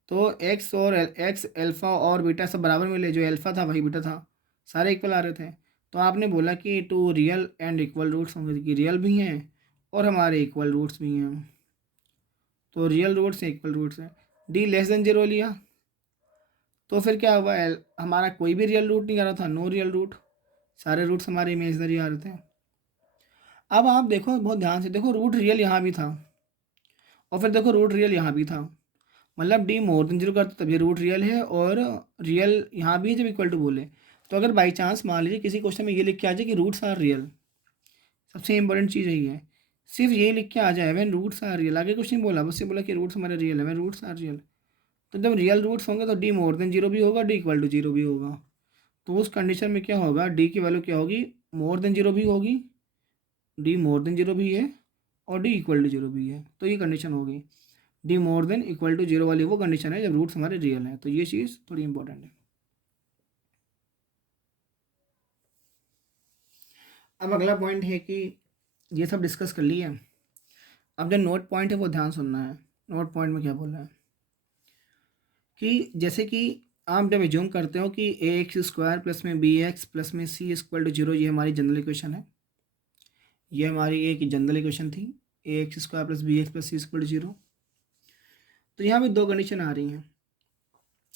तो एक्स और एक्स अल्फ़ा और बीटा सब बराबर मिले, जो अल्फ़ा था वही बीटा था, सारे इक्वल आ रहे थे। तो आपने बोला कि two real and equal roots होंगे, कि रियल भी हैं और हमारे इक्वल रूट्स भी हैं। तो रियल रूट्स हैं, इक्वल रूट्स हैं। डी लेस देन जीरो लिया तो फिर क्या हुआ, हमारा कोई भी रियल रूट नहीं आ रहा था, नो रियल रूट, सारे रूट्स हमारे इमेजनरी आ रहे थे। अब आप देखो बहुत ध्यान से देखो, रूट रियल यहाँ भी था और फिर देखो रूट रियल यहाँ भी था, मतलब डी मोर देन जीरो करते तब ये रूट रियल है और रियल यहाँ भी है जब इक्वल टू बोले। तो अगर बाई चांस मान लीजिए किसी क्वेश्चन में ये लिख के आ जाए कि रूट्स आर रियल, सबसे इंपॉर्टेंट चीज़ यही है, सिर्फ ये लिख के आ जाए व्हेन रूट्स आर रियल, आगे कुछ नहीं बोला, बस ये बोला कि रूट्स हमारे रियल है, व्हेन रूट्स आर रियल। तो जब रियल रूट्स होंगे तो डी मोर देन जीरो भी होगा, डी इक्वल टू जीरो भी होगा। तो उस कंडीशन में क्या होगा, डी की वैल्यू क्या होगी, मोर देन जीरो भी होगी, डी मोर देन जीरो भी है और डी इक्वल टू जीरो भी है। तो ये कंडीशन होगी, D more than equal to zero वाली वो कंडीशन है जब रूट्स हमारे रियल हैं। तो ये चीज़ थोड़ी इंपॉर्टेंट है। अब अगला पॉइंट है कि ये सब डिस्कस कर लिया, अब जो नोट पॉइंट है वो ध्यान सुनना है। नोट पॉइंट में क्या बोला है कि जैसे कि आप जब एज्यूम करते हो कि ए एक्स स्क्वायर प्लस में बी एक्स प्लस में सी इक्वल टू जीरो, ये हमारी जनरल इक्वेशन है, ये हमारी एक जनरल इक्वेशन थी, A X square plus B X plus C equal to zero. तो यहाँ पे दो कंडीशन आ रही हैं।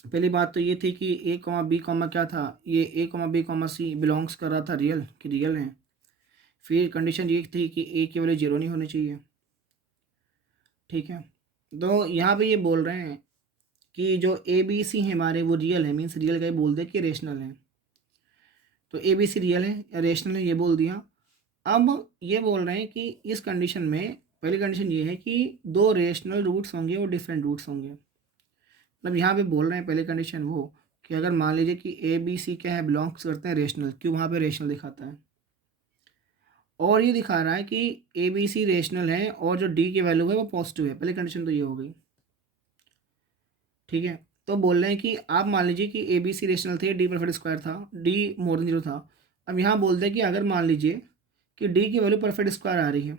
पहली बात तो ये थी कि ए कॉमा बी कॉमा क्या था, ये ए कॉमा बी कॉमा सी बिलोंग्स कर रहा था रियल, कि रियल है। फिर कंडीशन ये थी कि ए की वैल्यू जीरो नहीं होनी चाहिए, ठीक है। तो यहाँ पे ये बोल रहे हैं कि जो ए बी सी है हमारे वो रियल है, मीन्स रियल का ही बोल दे कि रेशनल है। तो ए बी सी रियल है या रेशनल है ये बोल दिया। अब ये बोल रहे हैं कि इस कंडीशन में पहली कंडीशन ये है कि दो रेशनल रूट्स होंगे और डिफरेंट रूट्स होंगे। मतलब यहाँ पे बोल रहे हैं पहली कंडीशन वो कि अगर मान लीजिए कि ए बी सी क्या है, बिलोंग्स करते हैं रेशनल, क्यों वहाँ पे रेशनल दिखाता है। और ये दिखा रहा है कि ए बी सी रेशनल है और जो डी की वैल्यू है वो पॉजिटिव है। पहले कंडीशन तो ये हो गई, ठीक है। तो बोल रहे हैं कि आप मान लीजिए कि ए बी सी रेशनल थे, डी परफेक्ट स्क्वायर था, डी मोर देन जीरो था। अब यहाँ बोलते हैं कि अगर मान लीजिए कि डी की वैल्यू परफेक्ट स्क्वायर आ रही है,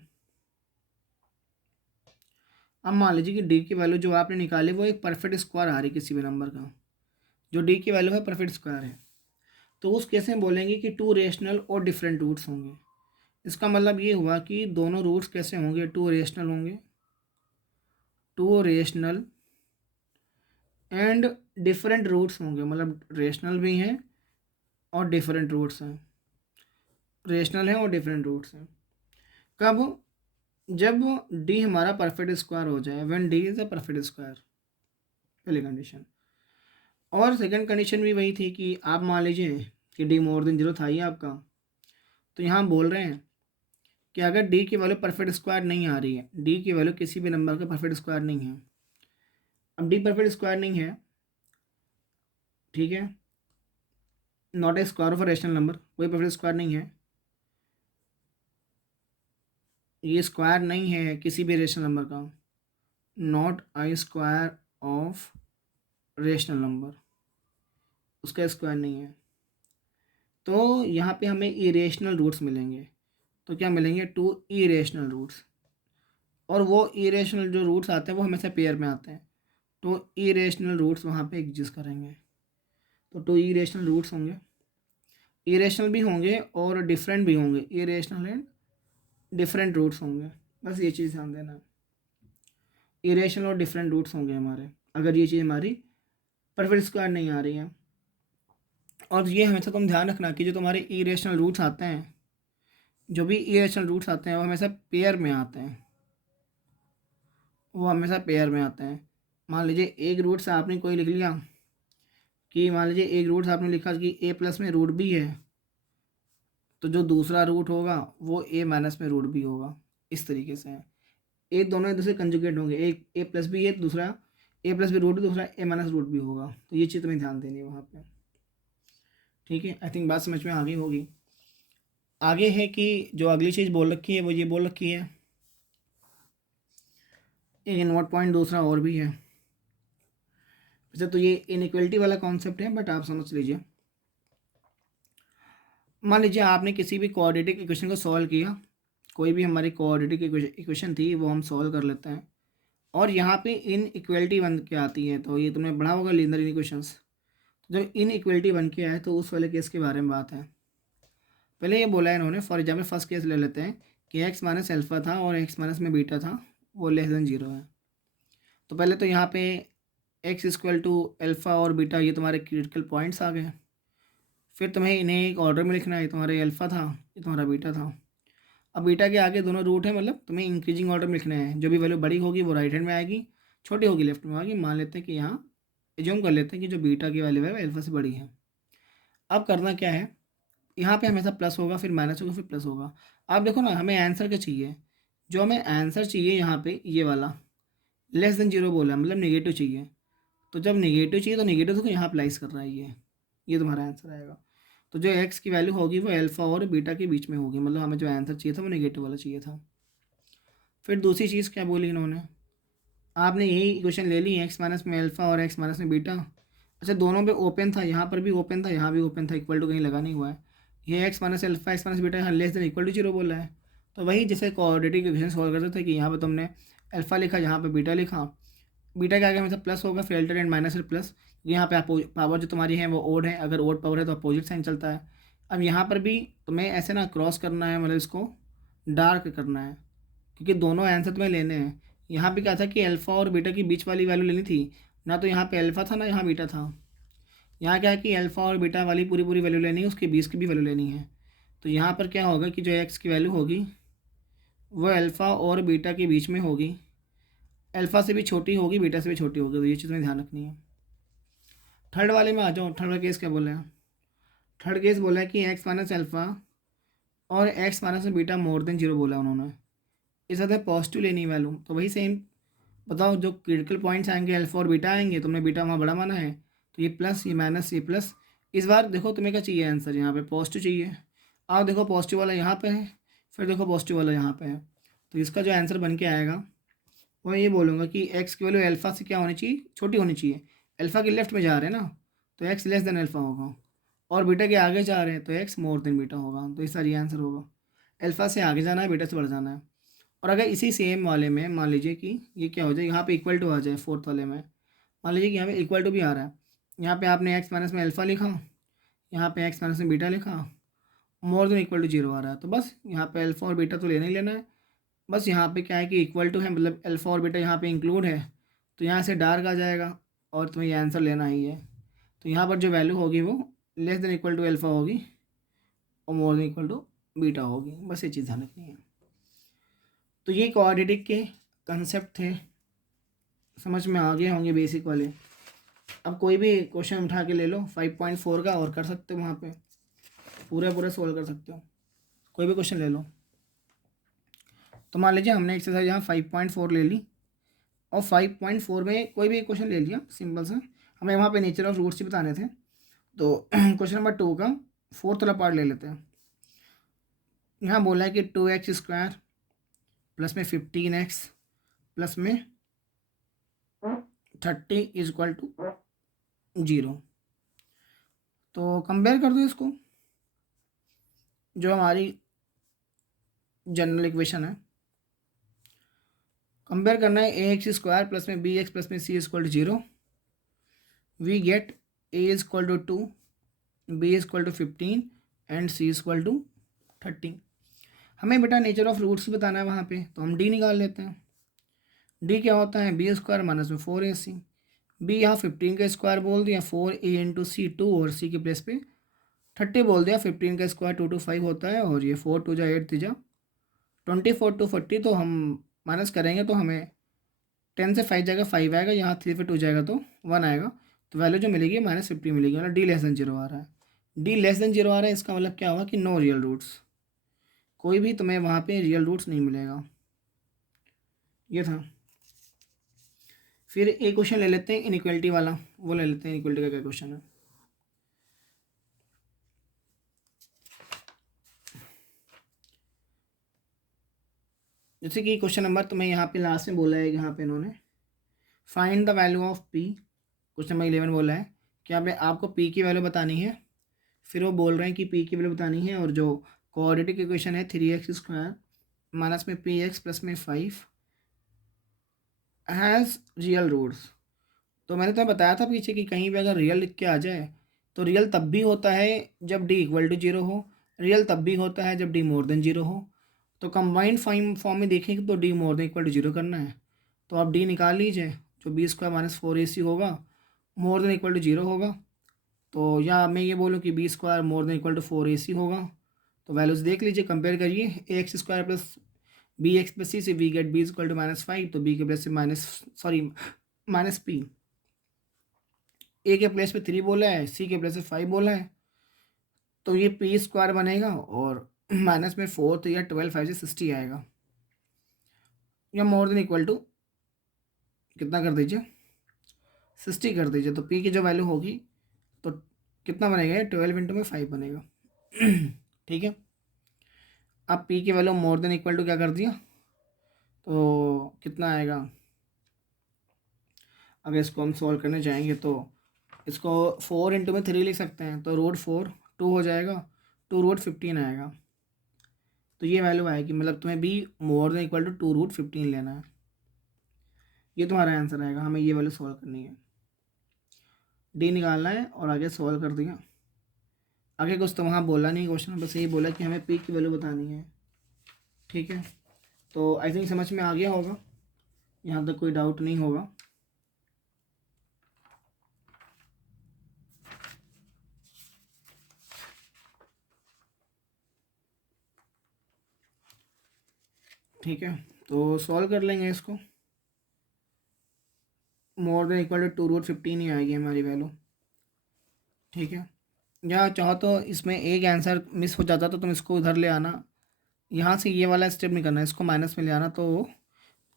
अब मान लीजिए कि डी की वैल्यू जो आपने निकाली वो एक परफेक्ट स्क्वायर आ रही है किसी भी नंबर का, जो डी की वैल्यू है परफेक्ट स्क्वायर है, तो उस केस में बोलेंगे कि टू रेशनल और डिफरेंट रूट्स होंगे। इसका मतलब ये हुआ कि दोनों रूट्स कैसे होंगे, टू रेशनल होंगे, two rational and different roots होंगे, मतलब रेशनल भी हैं और डिफरेंट रूट्स हैं, रेशनल हैं और डिफरेंट रूट्स हैं। कब? जब डी हमारा परफेक्ट स्क्वायर हो जाए, when D is a perfect square, पहली कंडीशन। और सेकंड कंडीशन भी वही थी कि आप मान लीजिए कि डी मोर देन जीरो था ही आपका, तो यहाँ बोल रहे हैं कि अगर डी की वैल्यू परफेक्ट स्क्वायर नहीं आ रही है, डी की वैल्यू किसी भी नंबर का परफेक्ट स्क्वायर नहीं है, अब डी परफेक्ट स्क्वायर नहीं है, ठीक है, not a square of a rational number, कोई परफेक्ट स्क्वायर नहीं है, ये स्क्वायर नहीं है किसी भी रेशनल नंबर का, not I square of rational number, उसका स्क्वायर नहीं है, तो यहाँ पे हमें इरेशनल रूट्स मिलेंगे। तो क्या मिलेंगे? टू इरेशनल रूट्स, और वो इरेशनल जो रूट्स आते हैं वो हमेशा पेयर में आते हैं, तो इरेशनल रूट्स वहाँ पे एग्जिस्ट करेंगे। तो टू इरेशनल रूट्स होंगे, इरेशनल भी होंगे और डिफरेंट भी होंगे, इरेशनल एंड डिफरेंट रूट्स होंगे, बस ये चीज़ ध्यान देना। इरेशनल और डिफरेंट रूट्स होंगे हमारे, अगर ये चीज़ हमारी परफेक्ट स्क्वायर नहीं आ रही है। और ये हमेशा तुम ध्यान रखना कि जो तुम्हारे इरेशनल रूट्स आते हैं, जो भी इरेशनल रूट्स आते हैं वो हमेशा पेयर में आते हैं, वो हमेशा पेयर में आते हैं। मान लीजिए एक रूट से आपने कोई लिख लिया कि, मान लीजिए एक रूट से आपने लिखा कि ए प्लस में रूट बी है, तो जो दूसरा रूट होगा वो ए माइनस में रूट बी होगा, इस तरीके से है। एक दोनों एक दूसरे कंजुगेट होंगे, एक ए प्लस बी है, दूसरा ए प्लस बी रूट बी, दूसरा ए माइनस रूट बी होगा, तो ये चीज़ तुम्हें ध्यान देनी है वहाँ पे, ठीक है। आई थिंक बात समझ में आ गई होगी। आगे है कि जो अगली चीज़ बोल रखी है वो ये बोल रखी है, एक नोट पॉइंट दूसरा और भी है। वैसे तो ये इनइक्वलिटी वाला कॉन्सेप्ट है, बट आप समझ लीजिए। मान लीजिए आपने किसी भी कोऑर्डिनेटिक इक्वेशन को सॉल्व किया, कोई भी हमारी कोऑर्डिनेटिक इक्वेशन थी वो हम सॉल्व कर लेते हैं, और यहाँ पे इन इक्वलिटी बन के आती है, तो ये तुमने पढ़ा होगा लीनियर इक्वेशंस। तो जब इन इक्वलिटी बन के आए तो उस वाले केस के बारे में बात है। पहले ये बोला है इन्होंने, फॉर एग्जाम्पल फर्स्ट केस ले लेते हैं कि एक्स माइनस एल्फा था और एक्स माइनस में बीटा था, वो लेस देन जीरो है। तो पहले तो यहाँ पे एक्स इक्वल टू एल्फ़ा और बीटा, ये तुम्हारे क्रिटिकल पॉइंट्स आ गए। फिर तुम्हें इन्हें एक ऑर्डर में लिखना है, तुम्हारे एल्फ़ा था, ये तुम्हारा बीटा था। अब बीटा के आगे दोनों रूट है, मतलब तुम्हें इंक्रीजिंग ऑर्डर में लिखना है, जो भी वैल्यू बड़ी होगी वो राइट हैंड में आएगी, छोटी होगी लेफ्ट में आएगी। मान लेते हैं कि यहाँ एज्यूम कर लेते हैं कि जो बीटा की वैल्यू है वो एल्फ़ा से बड़ी है। अब करना क्या है, यहाँ पे हमेशा प्लस होगा, फिर माइनस होगा, फिर प्लस होगा। आप देखो ना, हमें आंसर क्या चाहिए, जो हमें आंसर चाहिए यहाँ पे ये वाला लेस देन जीरो बोला, मतलब नेगेटिव चाहिए। तो जब नेगेटिव चाहिए तो नेगेटिव तो यहाँ अप्लाइज कर रहा है, ये तुम्हारा आंसर आएगा। तो जो एक्स की वैल्यू होगी वो अल्फ़ा और बीटा के बीच में होगी, मतलब हमें जो आंसर चाहिए था वो नेगेटिव वाला चाहिए था। फिर दूसरी चीज़ क्या बोली इन्होंने, आपने यही इक्वेशन ले ली, एक्स माइनस में अल्फ़ा और एक्स माइनस में बीटा। अच्छा, दोनों पे ओपन था, यहाँ पर भी ओपन था, यहाँ भी ओपन था, इक्वल टू कहीं लगा नहीं हुआ है। ये X minus alpha X minus beta यहाँ less than equal to zero बोला है। तो वही जैसे कोऑर्डिनेटिक इक्वेशन सॉल्व करते थे कि यहाँ पर तुमने अल्फ़ा लिखा, यहाँ पर बीटा लिखा, बीटा के आगे हमेशा प्लस होगा, फिर अल्टरनेट माइनस फिर प्लस। यहाँ पे पावर जो तुम्हारी है वो ओड है, अगर ओड पावर है तो अपोजिट साइन चलता है। अब यहाँ पर भी तुम्हें ऐसे ना क्रॉस करना है, मतलब इसको डार्क करना है, क्योंकि दोनों आंसर तुम्हें लेने हैं। यहाँ पे क्या था कि अल्फ़ा और बीटा की बीच वाली वैल्यू लेनी थी, ना तो यहाँ पे अल्फ़ा था ना यहाँ बीटा था। यहाँ क्या है कि अल्फ़ा और बीटा वाली पूरी पूरी वैल्यू लेनी है, उसके बीच की भी वैल्यू लेनी है। तो यहाँ पर क्या होगा कि जो एक्स की वैल्यू होगी वो अल्फ़ा और बीटा के बीच में होगी, अल्फ़ा से भी छोटी होगी, बीटा से भी छोटी होगी, तो ये चीज़ में ध्यान रखनी है। थर्ड वाले में आ जाओ, थर्ड वाला केस क्या बोला है, थर्ड केस बोला है कि एक्स माइनस अल्फ़ा और x minus beta more than zero बोला उन्होंने। इस साथ है पॉजिटिव लेनी वैल्यू, तो वही सेम बताओ, जो क्रिटिकल पॉइंट्स आएंगे अल्फ़ा और बीटा आएंगे, तुमने बीटा वहाँ बड़ा माना है, तो ये प्लस, ये माइनस, ये प्लस। इस बार देखो तुम्हें क्या चाहिए आंसर, यहाँ पे पॉजिटिव चाहिए। आप देखो पॉजिटिव वाला यहाँ पे है, फिर देखो पॉजिटिव वाला यहाँ पे है, तो इसका जो आंसर बन के आएगा वो ये बोलूँगा कि एक्स की वैल्यू अल्फ़ा से क्या होनी चाहिए, छोटी होनी चाहिए। अल्फ़ा के लेफ्ट में जा रहे हैं ना, तो एक्स लेस देन अल्फ़ा होगा, और बीटा के आगे जा रहे हैं तो एक्स मोर देन बीटा होगा। तो इसका ये आंसर होगा, अल्फ़ा से आगे जाना है, बीटा से बढ़ जाना है। और अगर इसी सेम वाले में मान लीजिए कि ये क्या हो जाए, यहाँ पे इक्वल टू आ जाए, फोर्थ वाले में मान लीजिए कि यहाँ पे इक्वल टू भी आ रहा है, यहाँ पे आपने एक्स माइनस में अल्फ़ा लिखा, यहाँ पे एक्स माइनस में बीटा लिखा, more than equal to zero आ रहा है, तो बस यहाँ पे अल्फ़ा और बीटा तो लेना ही लेना है। बस यहाँ पे क्या है कि इक्वल टू है, मतलब अल्फ़ा और बीटा यहाँ पे इंक्लूड है, तो यहाँ से डार्क आ जाएगा और तुम्हें ये आंसर लेना ही है। तो यहाँ पर जो वैल्यू होगी वो less than equal to alpha होगी और more than equal to beta होगी। बस ये चीज़ ध्यान रखनी है। तो ये क्वाड्रेटिक के कंसेप्ट थे, समझ में आ गए होंगे बेसिक वाले। अब कोई भी क्वेश्चन उठा के ले लो 5.4 का, और कर सकते हो वहाँ पे पूरा सोल्व कर सकते हो, कोई भी क्वेश्चन ले लो। तो मान लीजिए हमने एक्सरसाइज यहाँ 5.4 ले ली, और 5.4 में कोई भी एक क्वेश्चन ले लिया सिंपल सा, हमें वहाँ पे नेचर ऑफ रूट्स ही बताने थे। तो क्वेश्चन नंबर 2 का फोर्थ वाला पार्ट ले लेते हैं। यहाँ बोला है कि 2x² प्लस में 15x प्लस में 30 इज इक्वल टू 0। तो कंपेयर कर दो इसको, जो हमारी जनरल इक्वेशन है, कंपेयर करना है ax² प्लस में bx प्लस में c equal to 0। We get a is equal to 2, b is equal to 15 and c is equal to 30। हमें बेटा नेचर ऑफ रूट्स बताना है वहाँ पे, तो हम d निकाल लेते हैं। d क्या होता है, b² माइनस में 4ac। b यहाँ 15 का स्क्वायर बोल दिया, 4a इंटू सी 2, और c के प्लेस पे 30 बोल दिया, 15 का स्क्वायर 2 to 5 होता है, और ये 4 2 जा 8 3 जा 24 to 40। तो हम माइनस करेंगे तो हमें 10 से 5 जाएगा 5 आएगा, यहाँ 3 पे 2 जाएगा तो 1 आएगा। तो वैल्यू जो मिलेगी -50 मिलेगी, मतलब डी लेस देन 0 आ रहा है। डी लेस देन 0 आ रहा है, इसका मतलब क्या होगा कि नो रियल रूट्स, कोई भी तुम्हें वहाँ पे रियल रूट्स नहीं मिलेगा। ये था। फिर एक क्वेश्चन ले लेते हैं इनइक्वलिटी वाला, वो ले लेते हैं। इनइक्वलिटी का क्या क्वेश्चन है, जैसे कि क्वेश्चन नंबर तुम्हें यहाँ पे लास्ट में बोला है, यहाँ पे इन्होंने find the value of P, question number 11 बोला है कि यहाँ पे आपको पी की वैल्यू बतानी है। फिर वो बोल रहे हैं कि पी की वैल्यू बतानी है, और जो कोऑर्डिनेट इक्वेशन है 3x² माइनस में px प्लस में 5 हैज़ रियल रूट्स। तो मैंने तुम्हें बताया था पीछे कि कहीं भी अगर रियल लिख के आ जाए तो रियल तब भी होता है जब d इक्वल टू 0 हो, रियल तब भी होता है जब d मोर देन 0 हो। तो कंबाइंड फॉर्म में देखेंगे तो d more than equal to 0 करना है, तो आप d निकाल लीजिए, जो b² माइनस 4ac होगा मोर देन इक्वल टू 0 होगा। तो या मैं ये बोलूँ कि b² more than equal to 4ac होगा। तो वैल्यूज़ देख लीजिए, कंपेयर करिए, ax² plus bx plus c से we get b equal to -5, तो b के प्लेस से माइनस p, a के प्लेस पे 3 बोला है, c के प्लेस पे 5 बोला है, तो ये p² बनेगा, और माइनस में 4 तो यह 12 5 से 60 आएगा, या मोर देन इक्वल टू कितना कर दीजिए 60 कर दीजिए। तो p की जो वैल्यू होगी तो कितना बनेगा, 12 इंटू में 5 बनेगा। ठीक है, अब p की value more than equal to क्या कर दिया, तो कितना आएगा, अगर इसको हम सॉल्व करने जाएंगे तो इसको 4 इंटू में 3 लिख सकते हैं, तो √4 2 हो जाएगा, 2√15 आएगा। तो ये वैल्यू आएगी, मतलब तुम्हें b more than equal to 2√15 लेना है, ये तुम्हारा आंसर आएगा। हमें ये वैल्यू सॉल्व करनी है, d निकालना है, और आगे सॉल्व कर दिया। आगे कुछ तो वहाँ बोला नहीं क्वेश्चन, बस यही बोला कि हमें p की वैल्यू बतानी है। ठीक है, तो आई थिंक समझ में आ गया होगा, यहाँ तक कोई डाउट नहीं होगा। ठीक है, तो सॉल्व कर लेंगे इसको, मोर देन इक्वल टू 2√15 ही आएगी हमारी वैल्यू। ठीक है, या चाहो तो इसमें एक आंसर मिस हो जाता तो तुम इसको उधर ले आना, यहाँ से ये वाला स्टेप नहीं करना, इसको माइनस में ले आना, तो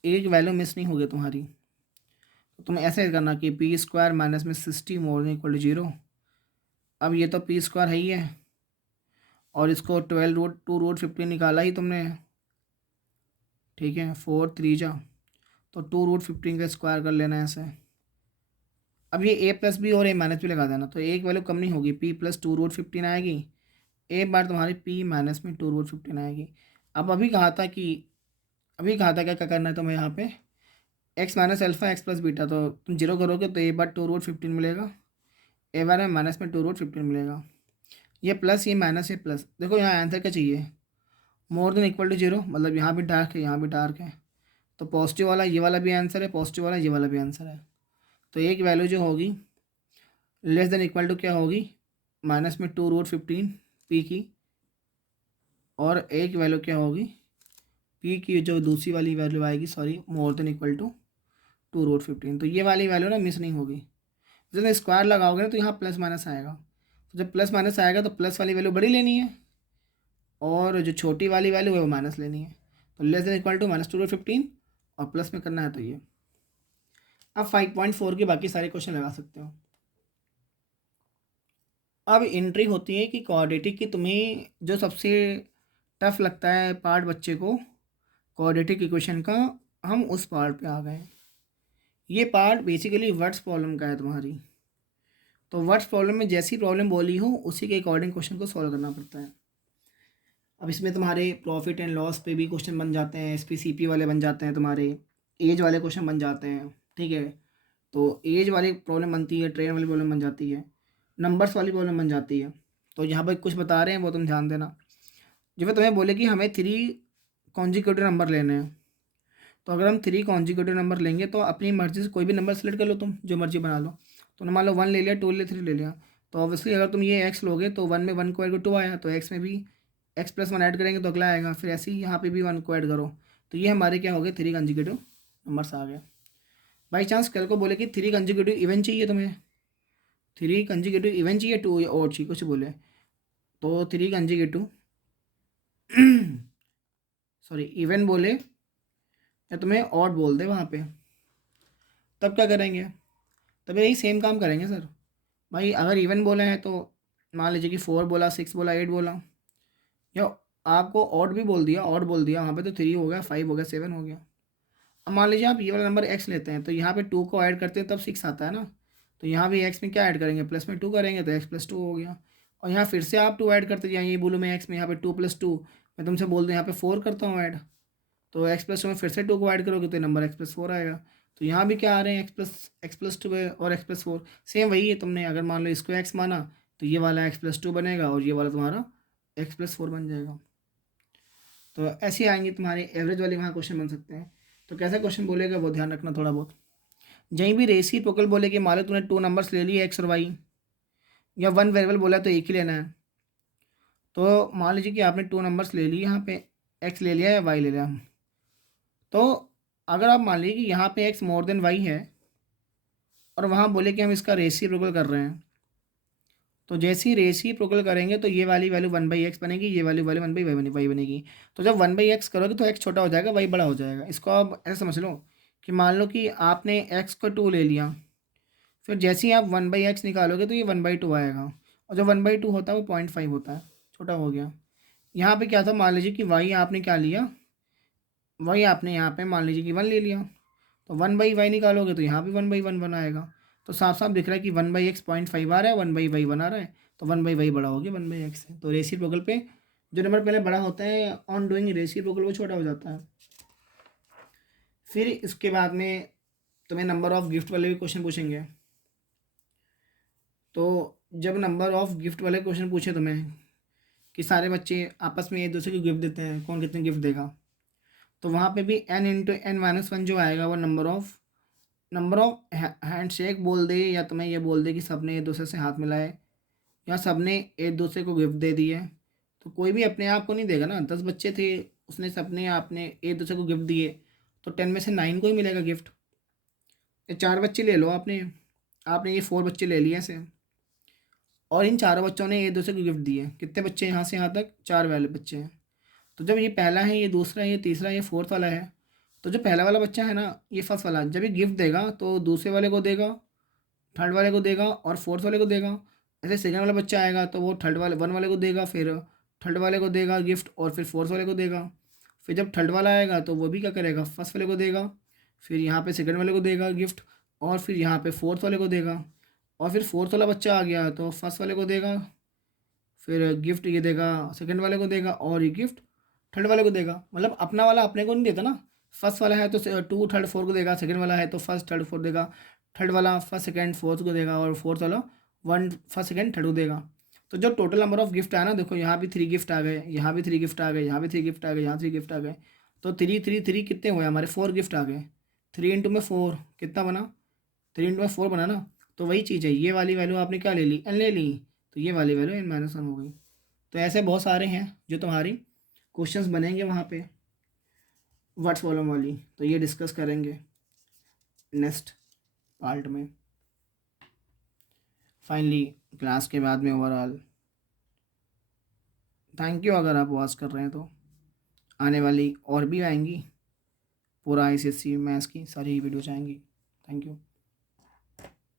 एक वैल्यू मिस नहीं होगी तुम्हारी। तो तुम ऐसे करना कि p² माइनस में 60 मोर देन इक्वल टू 0। अब ये तो p² है ही है, और इसको 12√2√15 निकाला ही तुमने, ठीक है, 4 3 जा, तो 2√15 का स्क्वायर कर लेना है ऐसे। अब ये a प्लस बी और a माइनस बी लगा देना, तो एक वैल्यू कम नहीं होगी, p प्लस 2√15 आएगी, एक बार तुम्हारी p माइनस में 2√15 आएगी। अब अभी कहा था क्या क्या करना है तुम्हें यहाँ पे, x minus alpha x plus beta, तो तुम जीरो करोगे तो एक बार 2√15 मिलेगा, एक बार में माइनस में 2√15 मिलेगा, ये प्लस ये माइनस ये प्लस। देखो यहाँ आंसर क्या चाहिए, more than equal to zero, मतलब यहाँ भी डार्क है यहाँ भी डार्क है, तो पॉजिटिव वाला ये वाला भी आंसर है, पॉजिटिव वाला ये वाला भी आंसर है। तो एक वैल्यू जो होगी लेस देन इक्वल टू क्या होगी, माइनस में 2√15 पी की, और एक वैल्यू क्या होगी पी की जो दूसरी वाली वैल्यू आएगी, sorry, more than equal to 2√15। तो ये वाली वैल्यू ना मिस नहीं होगी, जब स्क्वायर लगाओगे ना तो यहाँ प्लस माइनस आएगा, तो जब प्लस माइनस आएगा तो प्लस वाली वैल्यू बड़ी लेनी है और जो छोटी वाली वैल्यू है वो माइनस लेनी है। तो less than equal to minus 2/15 और प्लस में करना है तो ये। अब 5.4 के बाकी सारे क्वेश्चन लगा सकते हो। अब एंट्री होती है कि क्वाड्रेटिक की तुम्हें जो सबसे टफ लगता है पार्ट बच्चे को क्वाड्रेटिक इक्वेशन का, हम उस पार्ट पे आ गए। ये पार्ट बेसिकली वर्ड्स प्रॉब्लम का है तुम्हारी, तो वर्ड्स प्रॉब्लम में जैसी प्रॉब्लम बोली हो उसी के अकॉर्डिंग क्वेश्चन को सॉल्व करना पड़ता है। अब इसमें तुम्हारे प्रॉफिट एंड लॉस पे भी क्वेश्चन बन जाते हैं, SPCP वाले बन जाते हैं, तुम्हारे एज वाले क्वेश्चन बन जाते हैं, ठीक है। तो एज वाली प्रॉब्लम बनती है, ट्रेन वाली प्रॉब्लम बन जाती है, नंबर्स वाली प्रॉब्लम बन जाती है। तो यहाँ पर कुछ बता रहे हैं वो तुम ध्यान देना। जब मैं तुम्हें बोले कि हमें 3 कॉन्जिक्यूटिव नंबर लेने हैं, तो अगर हम 3 कॉन्जिक्यूटिव नंबर लेंगे तो अपनी मर्जी से कोई भी नंबर सेलेक्ट कर लो, तुम जो मर्जी बना लो। तो मान लो 1 ले लिया, 2 ले लिया, 3 ले लिया, तो ऑब्वियसली अगर तुम ये x लोगे तो 1 में 1 को ऐड करो 2 आया, तो x में भी x प्लस 1 ऐड करेंगे तो अगला आएगा, फिर ऐसे ही यहाँ पे भी 1 को ऐड करो, तो ये हमारे क्या हो गए 3 कॉन्जिक्यूटिव नंबर्स आ गए। बाई चांस कल को बोले कि 3 कॉन्जिक्यूटिव इवन चाहिए तुम्हें, 3 कॉन्जिक्यूटिव इवन चाहिए, 2 और चाहिए, कुछ बोले, तो 3 कॉन्जिक्यूटिव सॉरी इवन बोले या तुम्हें ऑड बोल दे वहाँ पे, तब क्या करेंगे, तब यही सेम काम करेंगे सर। भाई अगर इवन बोले हैं तो मान लीजिए कि 4 बोला, 6 बोला, 8 बोला, या आपको ऑड भी बोल दिया, ऑड बोल दिया वहाँ पे, तो 3 हो गया, 5 हो गया, 7 हो गया। अब मान लीजिए आप ये वाला नंबर x लेते हैं, तो यहाँ पे 2 को ऐड करते हैं तब 6 आता है ना, तो यहाँ भी x में क्या ऐड करेंगे, प्लस में 2 करेंगे तो x प्लस 2 हो गया। और यहाँ फिर से आप 2 ऐड करते जाइए, ये बोलूँ मैं x में यहाँ पे 2 + 2, मैं तुमसे बोल दूँ यहाँ पे 4 करता हूँ ऐड, तो x प्लस 2 में फिर से 2 को ऐड करोगे तो नंबर x प्लस 4 आएगा। तो यहाँ भी क्या आ रहे हैं x प्लस 2 है और x प्लस 4 सेम वही है। तुमने अगर मान लो इसको x माना तो ये वाला x प्लस 2 बनेगा और ये वाला तुम्हारा x प्लस 4 बन जाएगा। तो ऐसे आएंगे तुम्हारे एवरेज वाले वहाँ क्वेश्चन बन सकते हैं। तो कैसा क्वेश्चन बोलेगा वो ध्यान रखना थोड़ा बहुत। जहीं भी रेसिप्रोकल बोले कि मान लो तूने 2 नंबर्स ले लिए x और y, या 1 वेरिएबल बोला तो एक ही लेना है, तो मान लीजिए कि आपने 2 नंबर्स ले लिए, यहाँ पे x ले लिया या y ले लिया, तो अगर आप मान लीजिए कि यहाँ पे x मोर देन y है और वहाँ बोले कि हम इसका रेसिप्रोकल कर रहे हैं, तो जैसे ही रेसिप्रोकल करेंगे तो ये वाली वैल्यू 1/x बनेगी, ये वाली वैल्यू 1/y बनेगी। तो जब 1/x करोगे तो x छोटा हो जाएगा, y बड़ा हो जाएगा। इसको आप ऐसे समझ लो कि मान लो कि आपने x को 2 ले लिया, फिर जैसे ही आप 1/x निकालोगे तो ये 1/2 आएगा, और जब 1/2 होता है वो 0.5 होता है, छोटा हो गया। यहाँ पे क्या था, मान लीजिए कि y आपने क्या लिया, y आपने यहाँ पे मान लीजिए कि 1 ले लिया, तो 1/y निकालोगे तो यहाँ भी 1/1 आएगा। तो साफ साफ दिख रहा है कि 1/x 0.5 आ रहा है, 1/y 1 आ रहा है, तो 1/y बड़ा हो गया 1/x से। तो रेसिप्रोकल पे जो नंबर पहले बड़ा होता है ऑन डूइंग रेसिप्रोकल वो छोटा हो जाता है। फिर इसके बाद में तुम्हें नंबर ऑफ गिफ्ट वाले भी क्वेश्चन पूछेंगे। तो जब नंबर ऑफ गिफ्ट वाले क्वेश्चन पूछे तुम्हें कि सारे बच्चे आपस में एक दूसरे को गिफ्ट देते हैं, कौन कितने गिफ्ट देगा, तो वहाँ पे भी n × n - 1 जो आएगा वो नंबर ऑफ हैंडशेक बोल दे, या तुम्हें ये बोल दे कि सबने एक दूसरे से हाथ मिलाए या सबने एक दूसरे को गिफ्ट दे दिए, तो कोई भी अपने आप को नहीं देगा ना। 10 बच्चे थे, उसने सबने आपने एक दूसरे को गिफ्ट दिए, तो 10 में से 9 को ही मिलेगा गिफ्ट। ये 4 बच्चे ले लो, आपने ये 4 बच्चे ले लिए ऐसे, और इन चारों बच्चों ने एक दूसरे को गिफ्ट दिए। कितने बच्चे यहाँ से यहाँ तक 4 वाले बच्चे हैं। तो जब ये पहला है, ये दूसरा है, ये तीसरा, ये फोर्थ वाला है, तो जो पहला वाला बच्चा है ना, ये फर्स्ट वाला, जब ये गिफ्ट देगा तो दूसरे वाले को देगा, थर्ड वाले को देगा और फोर्थ वाले को देगा। ऐसे सेकंड वाला बच्चा आएगा तो वो थर्ड वाले 1 वाले को देगा, फिर थर्ड वाले को देगा गिफ्ट और फिर फोर्थ वाले को देगा। फिर जब थर्ड वाला आएगा तो वो भी क्या करेगा, फर्स्ट वाले को देगा, फिर यहाँ पे सेकंड वाले को देगा गिफ्ट, और फिर यहाँ पे फोर्थ वाले को देगा, और फिर फोर्थ वाला बच्चा आ गया तो फर्स्ट वाले को देगा, फिर गिफ्ट ये देगा सेकंड वाले को देगा, और ये गिफ्ट थर्ड वाले को देगा। मतलब अपना वाला अपने को नहीं देता ना, फर्स्ट वाला है तो टू थर्ड फोर्थ को देगा, सेकंड वाला है तो फर्स्ट थर्ड फोर्थ देगा, थर्ड वाला फर्स्ट सेकंड फोर्थ को देगा, और फोर्थ वाला वन फर्स्ट सेकंड थर्ड को देगा। तो जो टोटल नंबर ऑफ गिफ्ट आया ना, देखो यहाँ भी 3 गिफ्ट आ गए, यहाँ भी 3 गिफ्ट आ गए, यहाँ भी 3 गिफ्ट आ गए, यहाँ 3 गिफ्ट आ गए, तो 3 3 3 कितने हुए हमारे, 4 गिफ्ट आ गए। 3 × 4 कितना बना, 3 × 4 बना ना। तो वही चीज़ है, ये वाली वैल्यू आपने क्या ले ली, n ले ली, तो ये वाली वैल्यू n-1 हो गई। तो ऐसे बहुत सारे हैं जो तुम्हारी क्वेश्चंस बनेंगे वहाँ पे वर्ड्स प्रॉब्लम वाली, तो ये डिस्कस करेंगे नेक्स्ट पार्ट में। फाइनली क्लास के बाद में ओवरऑल थैंक यू, अगर आप वॉच कर रहे हैं तो आने वाली और भी आएंगी, पूरा ICSE मैथ्स की सारी वीडियोज आएंगी। Thank you.